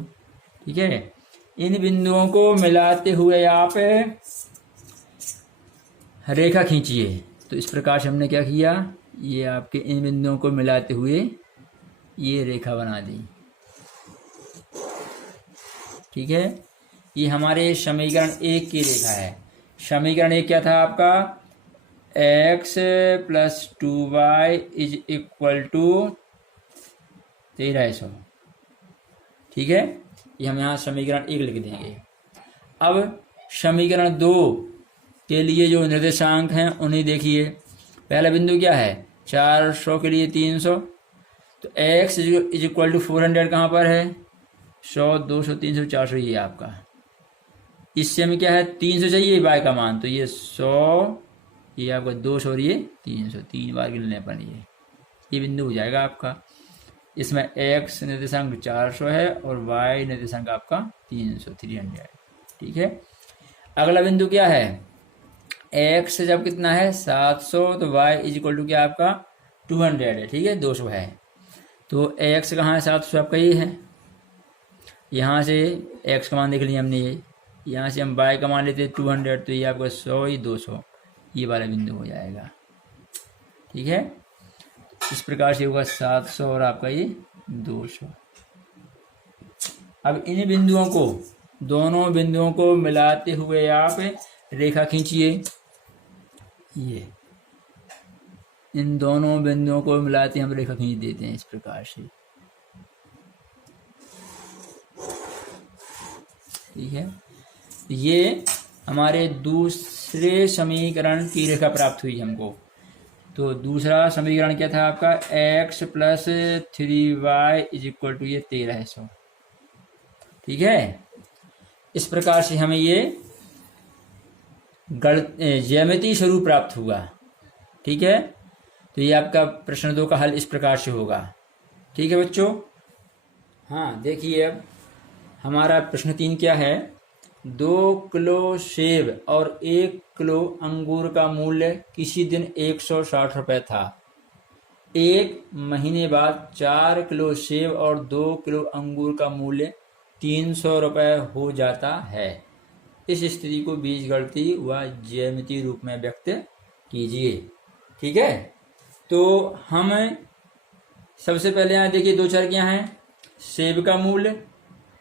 ठीक है, इन बिंदुओं को मिलाते हुए आप रेखा खींचिए। तो इस प्रकार से हमने क्या किया, ये आपके इन बिंदुओं को मिलाते हुए ये रेखा बना दी। ठीक है, ये हमारे समीकरण 1 की रेखा है। समीकरण एक क्या था आपका, x plus 2y is equal to 1300। ठीक है, ये हम यहाँ समीकरण एक लिख देंगे। अब समीकरण दो के लिए जो निर्देशांक हैं उन्हें देखिए। पहला बिंदु क्या है, 400 के लिए 300, तो x इज इक्वल टू 400 कहाँ पर है, 100, 200, 300, 400, ये आपका। इससे हमें क्या है, 300 चाहिए y का मान, तो ये 100, ये आपका 200 और ये 300, 3 बार गिनने पर ये बिंदु हो जाएगा आपका। इसमें x निर्देशांक 400 है और y निर्देशांक आपका 300। ठीक है, अगला बिंदु क्या है, x जब कितना है 700, तो y इज इक्वल टू क्या आपका 200 है। ठीक है, 200 है, तो x कहाँ है, 700 आपका ये है। यहाँ से x का मान देख लिया हमने, ये यहाँ से हम y का मान लेते 200, तो ये आपका 100, ये 200, ये वाला बिंदु हो जाएगा। ठीक है, इस प्रकार से होगा 700 और आपका ये 200। अब इन बिंदुओं को, दोनों बिंदुओं को मिलाते हुए आप रेखा खींचिए। ये इन दोनों बिंदुओं को मिलाते हम रेखा खींच देते हैं इस प्रकार से। ठीक है, ये हमारे दूसरे समीकरण की रेखा प्राप्त हुई हमको। तो दूसरा समीकरण क्या था आपका, x plus 3y is equal to ये 1300। ठीक है, इस प्रकार से हमें ये ज्यामितीय स्वरूप प्राप्त हुआ। ठीक है, तो ये आपका प्रश्न 2 का हल इस प्रकार से होगा। ठीक है बच्चों, हाँ देखिए, अब हमारा प्रश्न 3 क्या है, 2 किलो सेब और 1 किलो अंगूर का मूल्य किसी दिन 160 रुपए था। एक महीने बाद 4 किलो सेब और 2 किलो अंगूर का मूल्य 300 रुपए हो जाता है। इस स्थिति को बीजगणितीय व ज्यामितीय रूप में व्यक्त कीजिए। ठीक है, तो हम सबसे पहले यहाँ देखिए 2 चर क्या हैं, सेब का मूल्य,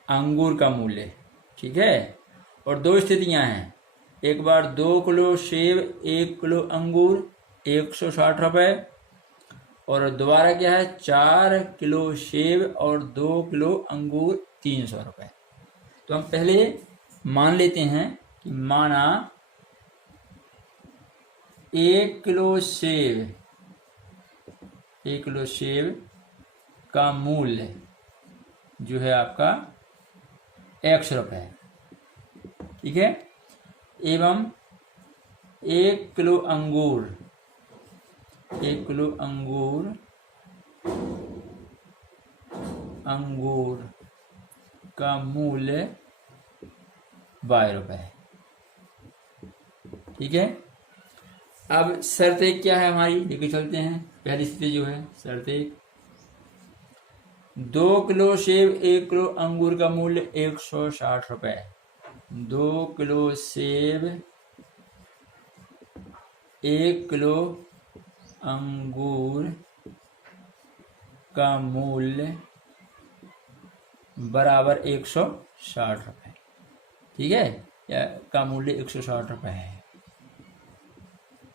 अंगूर का मूल्य। ठीक है, और 2 स्थितियां हैं, एक बार 2 किलो सेब 1 किलो अंगूर 160 रुपए, और दोबारा क्या है 4 किलो सेब और 2 किलो अंगूर 300 रुपए। तो हम पहले मान लेते हैं कि माना 1 किलो सेब का मूल्य जो है आपका 100 रुपए। ठीक है, एवं 1 किलो अंगूर का मूल्य 22 रुपए। ठीक है, अब शर्त एक क्या है हमारी, लेके चलते हैं। पहली स्थिति जो है शर्त एक, 2 किलो सेब 1 किलो अंगूर का मूल्य 160 रुपए। 2 किलो सेब 1 किलो अंगूर का मूल्य बराबर 160 रुपए। ठीक है, या का मूल्य 160 रुपए है।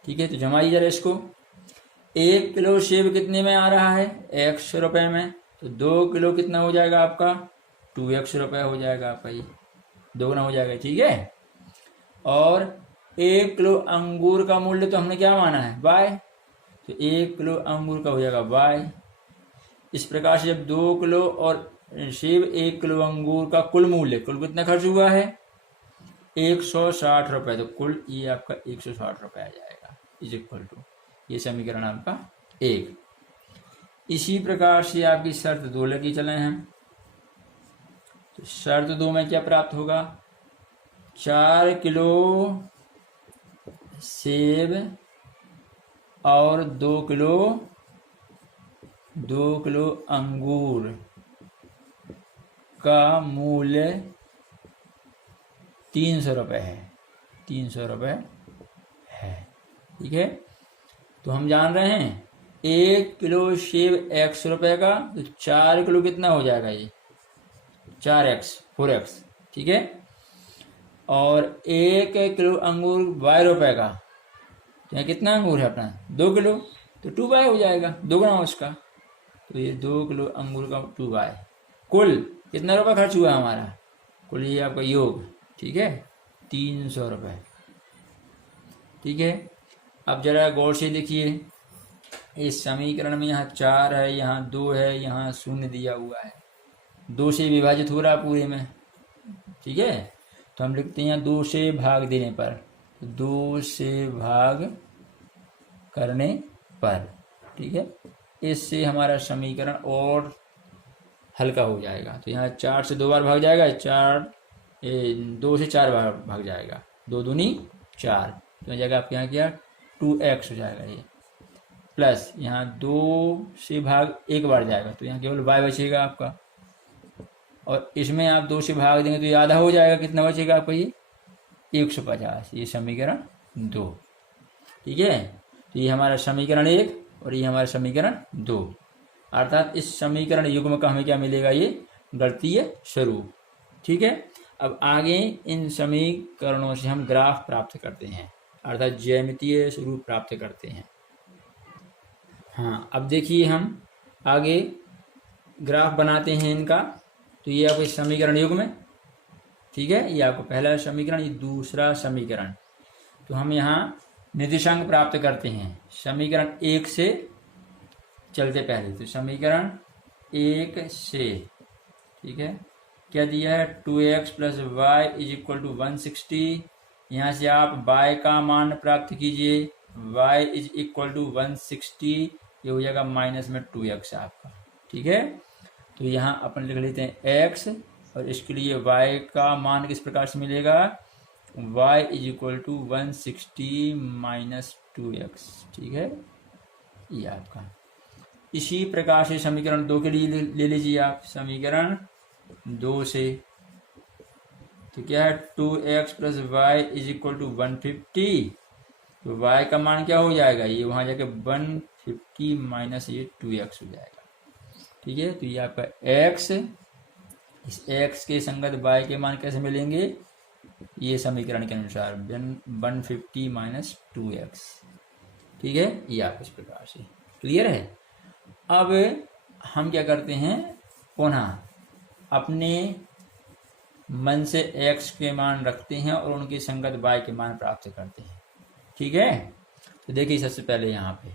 ठीक है, तो जमाइए जरा इसको। 1 किलो सेब कितने में आ रहा है, 100 रुपए में, तो 2 किलो कितना हो जाएगा आपका 2x रुपए हो जाएगा आपका, ये दोगुना हो जाएगा। ठीक है, और 1 किलो अंगूर का मूल्य तो हमने क्या माना है y, तो 1 किलो अंगूर का हो जाएगा y। इस प्रकार से जब 2 किलो और सेब 1 किलो अंगूर का कुल मूल्य, कुल कितना खर्च हुआ है 160 रुपए, तो कुल ये आपका 160 रुपए आ जाएगा, इज इक्वल टू, ये समीकरण आपका 1। इसी प्रकार से आपकी शर्त 2 लगी चले हैं। तो शर्त 2 में क्या प्राप्त होगा, 4 किलो सेब और 2 किलो अंगूर का मूल्य 300 रुपए है, 300 रुपए है। ठीक है, तो हम जान रहे हैं 1 किलो सेब 100 रुपए का, तो 4 किलो कितना हो जाएगा, ये 4x 4x। ठीक है, और 1 किलो अंगूर 22 रुपए का, तो यहाँ कितना अंगूर है अपना 2 किलो, तो 2 बाय हो जाएगा, दोगुना उसका। तो ये 2 किलो अंगूर का 2 बाय, कुल कितना रुपये खर्च हुआ हमारा, कुल ये आपका योग, ठीक है, 300 रुपये। ठीक है, अब जरा गौर से देखिए, इस समीकरण में यहाँ 4 है, यहाँ 2 है, यहाँ 0 दिया हुआ है, 2 से विभाजित हो रहा है पूरे में। ठीक है, तो हम लिखते हैं 2 से भाग देने पर, 2 से भाग करने पर। ठीक है, इससे हमारा समीकरण और हल्का हो जाएगा। तो यहाँ 4 से 2 बार भाग जाएगा, 2 से 4 बार भाग जाएगा, 2 दूनी 4, तो जगह आपके यहाँ क्या 2x हो जाएगा ये, प्लस यहाँ 2 से भाग 1 बार जाएगा, तो यहाँ केवल y बचेगा आपका, और इसमें आप 2 से भाग देंगे तो ये आधा हो जाएगा, कितना बचेगा आपका ये 150, ये समीकरण 2। ठीक है, तो ये हमारा समीकरण 1 और ये हमारा समीकरण 2, अर्थात इस समीकरण युग्म का हमें क्या मिलेगा, ये गणितीय स्वरूप। ठीक है, अब आगे इन समीकरणों से हम ग्राफ प्राप्त करते हैं, अर्थात ज्यामितीय स्वरूप प्राप्त करते हैं। हाँ, अब देखिए हम आगे ग्राफ बनाते हैं इनका। तो ये आपको समीकरण युग्म, ठीक है, ये आपको पहला समीकरण, ये दूसरा समीकरण। तो हम यहाँ निर्देशांक प्राप्त करते हैं समीकरण 1 से चलते पहले, तो समीकरण 1 से, ठीक है, क्या दिया है 2x plus y is equal to 160। यहाँ से आप y का मान प्राप्त कीजिए, y इज इक्वल टू 160, ये हो जाएगा माइनस में 2x आपका। ठीक है, तो यहाँ अपन लिख लेते हैं x, और इसके लिए y का मान किस प्रकार से मिलेगा, y is equal to 160 minus 2x। ठीक है, ये आपका। इसी प्रकार से समीकरण 2 के लिए ले लीजिए आप, समीकरण 2 से तो क्या है 2x plus y is equal to 150, तो y का मान क्या हो जाएगा, ये वहां जाके 150 माइनस ये 2x हो जाएगा। ठीक है, तो ये आपका x, इस x के संगत y के मान कैसे मिलेंगे, ये समीकरण के अनुसार 150 माइनस 2x। ठीक है, ये आप इस प्रकार से क्लियर है। अब हम क्या करते हैं, पुनः अपने मन से x के मान रखते हैं और उनके संगत y के मान प्राप्त करते हैं। ठीक है, तो देखिए सबसे पहले यहाँ पे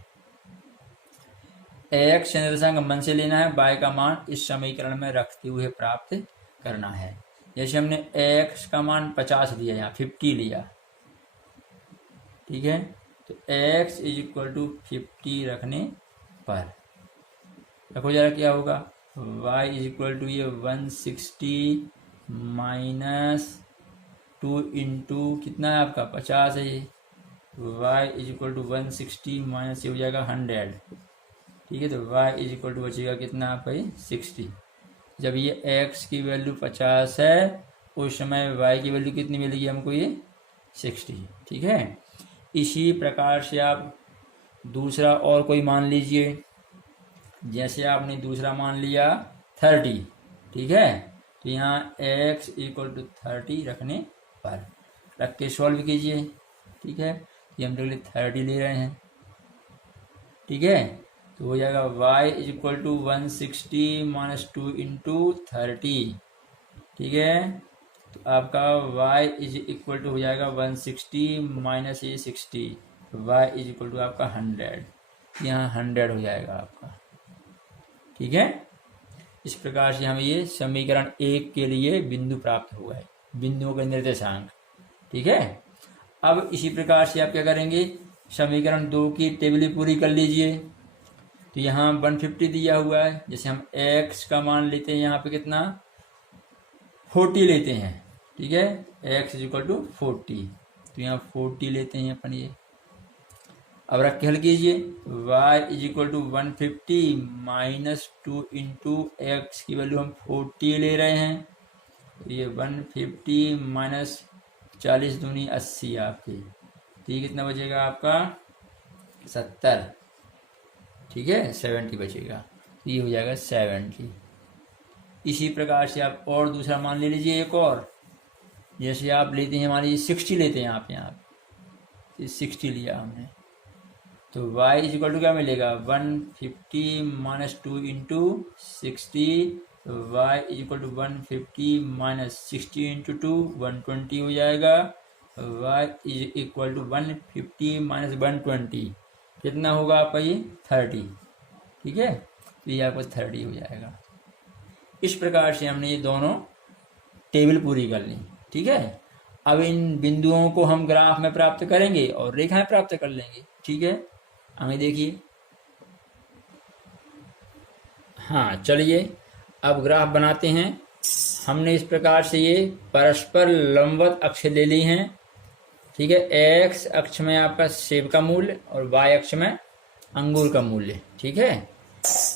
x निर्देशांक मन से लेना है, y का मान इस समीकरण में रखते हुए प्राप्त करना है। जैसे हमने x का मान 50 लिया, यहाँ 50 लिया, ठीक है, तो x इज इक्वल टू 50 रखने पर रखो जरा क्या होगा, y इज इक्वल टू ये 160 माइनस 2 इंटू कितना है आपका 50 है, ये y is equal to 160 minus ये हो जाएगा 100। ठीक है, तो y इज इक्वल टू बचेगा कितना आपका ये 60। जब ये x की वैल्यू 50 है, उस समय y की वैल्यू कितनी मिलेगी हमको, ये 60। ठीक है, इसी प्रकार से आप दूसरा और कोई मान लीजिए, जैसे आपने दूसरा मान लिया 30। ठीक है, तो यहाँ x इक्वल टू 30 रखने पर रख के सॉल्व कीजिए। ठीक है, ये हम लोग 30 ले रहे हैं। ठीक है, तो हो जाएगा y is equal to 160 minus 2 into 30। ठीक है, तो आपका y इज इक्वल टू हो जाएगा 160 माइनस ये 60, तो y इज इक्वल टू आपका 100, यहाँ 100 हो जाएगा आपका। ठीक है, इस प्रकार से हमें ये समीकरण 1 के लिए बिंदु प्राप्त हुआ है, बिंदुओं का निर्देशांक। ठीक है, अब इसी प्रकार से आप क्या करेंगे, समीकरण 2 की टेबल पूरी कर लीजिए। तो यहाँ 150 दिया हुआ है, जैसे हम x का मान लेते हैं यहाँ पे कितना 40 लेते हैं। ठीक है, x इज इक्वल टू 40, तो यहाँ 40 लेते हैं अपन ये। अब रख के हल कीजिए, y is equal to 150 minus 2 into x की वैल्यू हम 40 ले रहे हैं, तो ये 150 माइनस 40 दूनी 80 आपकी। ठीक, कितना बचेगा आपका 70। ठीक है, 70 बचेगा, तो ये हो जाएगा 70। इसी प्रकार से आप और दूसरा मान ले लीजिए एक और, जैसे आप लेते हैं हमारी 60 लेते हैं आप यहाँ, 60 लिया हमने, तो y इज इक्वल टू क्या मिलेगा 150 माइनस 2 इंटू 60, तो y is equal to 150 minus 60 into 2 120 हो जाएगा। y is equal to 150 minus 120 कितना होगा आपका ये 30, ठीक है, तो ये आपको 30 हो जाएगा। इस प्रकार से हमने ये दोनों टेबल पूरी कर ली, ठीक है। अब इन बिंदुओं को हम ग्राफ में प्राप्त करेंगे और रेखाएं प्राप्त कर लेंगे, ठीक है। हमें देखिए, हाँ चलिए अब ग्राफ बनाते हैं। हमने इस प्रकार से ये परस्पर लंबवत अक्ष ले ली हैं, ठीक है। एक्स अक्ष में आपका सेब का मूल्य और वाई अक्ष में अंगूर का मूल्य, ठीक है।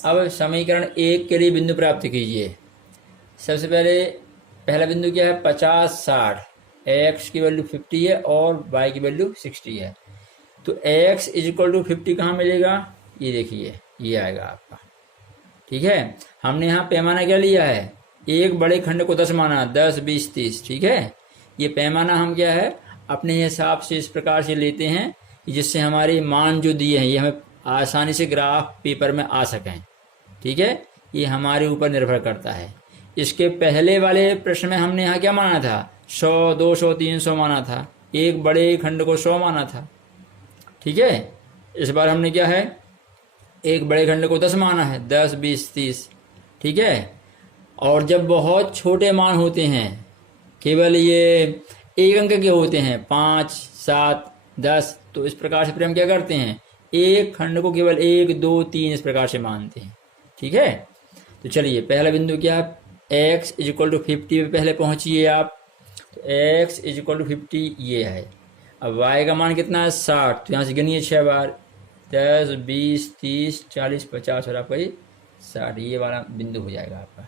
अब समीकरण 1 के लिए बिंदु प्राप्त कीजिए। सबसे पहले पहला बिंदु क्या है 50 60, एक्स की वैल्यू 50 है और वाई की वैल्यू 60 है, तो x इज इक्वल टू 50 कहाँ मिलेगा, ये देखिए ये आएगा आपका, ठीक है। हमने यहाँ पैमाना क्या लिया है, एक बड़े खंड को 10 माना, 10 20 30, ठीक है। ये पैमाना हम क्या है अपने हिसाब से इस प्रकार से लेते हैं जिससे हमारे मान जो दिए हैं ये हमें आसानी से ग्राफ पेपर में आ सकें, ठीक है। ये हमारे ऊपर निर्भर करता है। इसके पहले वाले प्रश्न में हमने यहाँ क्या माना था 100 200 300 माना था, एक बड़े खंड को 100 माना था, ठीक है। इस बार हमने क्या है एक बड़े खंड को 10 माना है, 10 20 30, ठीक है। और जब बहुत छोटे मान होते हैं, केवल ये एक अंक के होते हैं 5 7 10, तो इस प्रकार से फिर हम क्या करते हैं एक खंड को केवल 1 2 3 इस प्रकार से मानते हैं, ठीक है। तो चलिए पहला बिंदु क्या है x इज इक्वल टू 50 पे पहले पहुंचिए आप, तो x इज इक्वल टू 50 ये है। अब y का मान कितना है 60, तो यहाँ से गिनिए 6 बार, 10 20 30 40 50 और आपका ये 60, ये वाला बिंदु हो जाएगा आपका,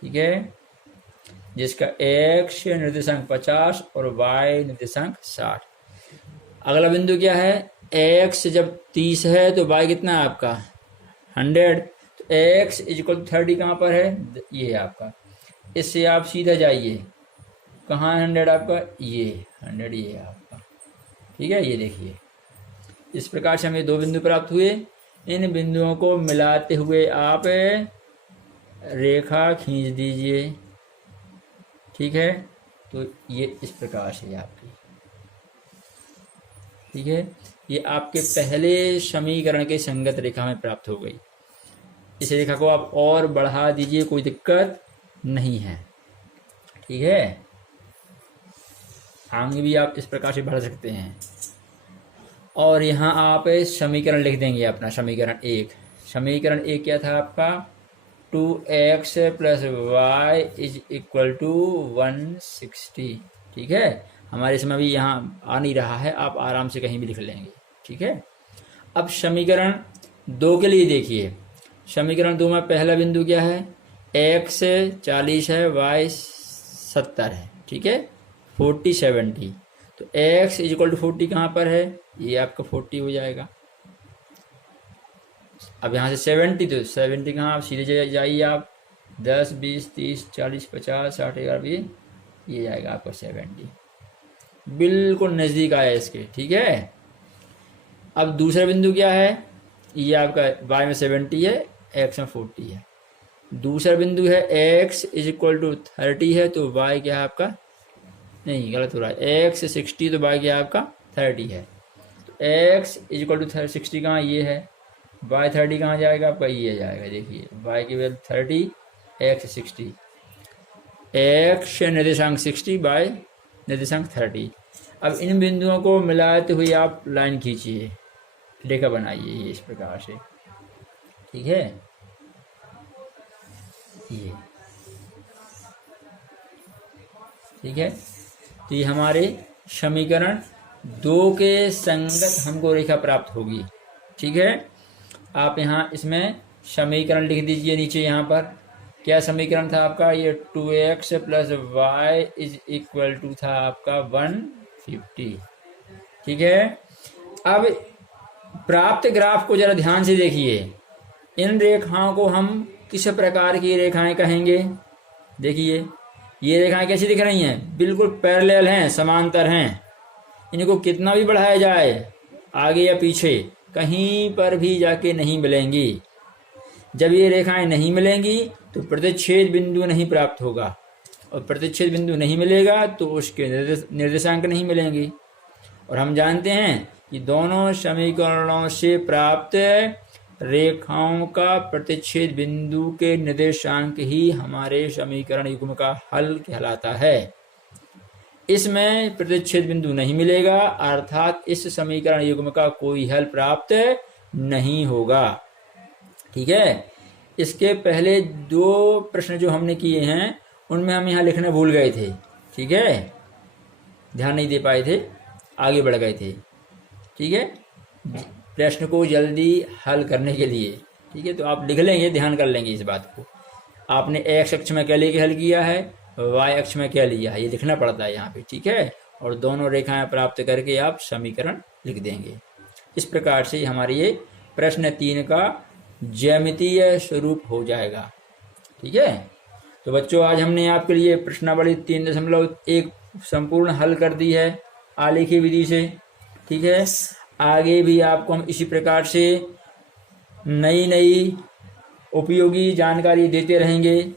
ठीक है, जिसका x निर्देशांक 50 और y निर्देशांक 60। अगला बिंदु क्या है x जब 30 है तो y कितना है आपका 100, तो x इज इक्वल टू 30 कहाँ पर है, ये है आपका। इससे आप सीधा जाइए, कहाँ है 100 आपका, ये 100 ये है आपका, ठीक है। ये देखिए इस प्रकार से हमें दो बिंदु प्राप्त हुए। इन बिंदुओं को मिलाते हुए आप रेखा खींच दीजिए, ठीक है। तो ये इस प्रकार से आपकी, ठीक है, ये आपके पहले समीकरण के संगत रेखा में प्राप्त हो गई। इस रेखा को आप और बढ़ा दीजिए, कोई दिक्कत नहीं है, ठीक है। आगे भी आप इस प्रकार से बढ़ा सकते हैं। और यहाँ आप समीकरण लिख देंगे अपना समीकरण 1। समीकरण 1 क्या था आपका 2x plus y is equal to 160, ठीक है। हमारे इसमें भी यहाँ आ नहीं रहा है, आप आराम से कहीं भी लिख लेंगे, ठीक है। अब समीकरण 2 के लिए देखिए, समीकरण 2 में पहला बिंदु क्या है x 40 है, y 70 है, ठीक है, 40 70, तो x इज इक्वल टू 40 कहाँ पर है, ये आपका 40 हो जाएगा। अब यहाँ से 70, तो 70 कहाँ आप सीधे जाइए आप 10 20 30 40 50 60 11 ये जाएगा आपका 70, बिल्कुल नज़दीक आया इसके, ठीक है। अब दूसरा बिंदु क्या है, ये आपका y में 70 है, x में 40 है। दूसरा बिंदु है x इज इक्वल टू 30 है, तो y क्या है आपका, नहीं गलत हो रहा है, x 60 तो y क्या है आपका 30 है, तो x इज इक्वल टू 60 कहाँ ये है, y 30 कहाँ जाएगा आपका, ये जाएगा। देखिए y की वैल्यू 30, x 60, x निर्देशांक 60 y निर्देशांक 30। अब इन बिंदुओं को मिलाते हुए आप लाइन खींचिए, रेखा बनाइए इस प्रकार से, ठीक है। ये ठीक है, तो ये हमारे समीकरण 2 के संगत हमको रेखा प्राप्त होगी, ठीक है। आप यहाँ इसमें समीकरण लिख दीजिए नीचे, यहाँ पर क्या समीकरण था आपका, ये 2x plus y is equal to था आपका 150, ठीक है। अब प्राप्त ग्राफ को जरा ध्यान से देखिए, इन रेखाओं को हम किस प्रकार की रेखाएं कहेंगे। देखिए ये रेखाएं कैसी दिख रही हैं? बिल्कुल पैरेलल हैं, समांतर हैं। इनको कितना भी बढ़ाया जाए आगे या पीछे, कहीं पर भी जाके नहीं मिलेंगी। जब ये रेखाएं नहीं मिलेंगी तो प्रतिच्छेद बिंदु नहीं प्राप्त होगा, और प्रतिच्छेद बिंदु नहीं मिलेगा तो उसके निर्देशांक नहीं मिलेंगी। और हम जानते हैं कि दोनों समीकरणों से प्राप्त रेखाओं का प्रतिच्छेद बिंदु के निर्देशांक ही हमारे समीकरण युग्म का हल कहलाता है। इसमें प्रतिच्छेद बिंदु नहीं मिलेगा, अर्थात इस समीकरण युग्म का कोई हल प्राप्त नहीं होगा। ठीक है। इसके पहले 2 प्रश्न जो हमने किए हैं उनमें हम यहाँ लिखना भूल गए थे। ठीक है, ध्यान नहीं दे पाए थे, आगे बढ़ गए थे। ठीक है, प्रश्न को जल्दी हल करने के लिए। ठीक है, तो आप लिख लेंगे, ध्यान कर लेंगे इस बात को। आपने एक्स अक्ष में क्या लेके हल किया है, वाई अक्ष में क्या लिया है, ये लिखना पड़ता है यहाँ पे। ठीक है, और दोनों रेखाएं प्राप्त करके आप समीकरण लिख देंगे। इस प्रकार से हमारे ये प्रश्न 3 का ज्यामितीय स्वरूप हो जाएगा। ठीक है, तो बच्चों आज हमने आपके लिए प्रश्नावली 3.1 संपूर्ण हल कर दी है आलेखीय विधि से। ठीक है, आगे भी आपको हम इसी प्रकार से नई नई उपयोगी जानकारी देते रहेंगे।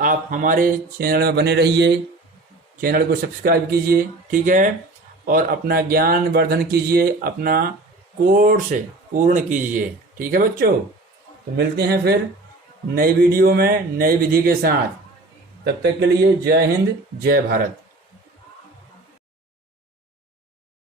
आप हमारे चैनल में बने रहिए, चैनल को सब्सक्राइब कीजिए। ठीक है, और अपना ज्ञान वर्धन कीजिए, अपना कोर्स पूर्ण कीजिए। ठीक है बच्चों, तो मिलते हैं फिर नई वीडियो में नई विधि के साथ। तब तक के लिए जय हिंद, जय भारत।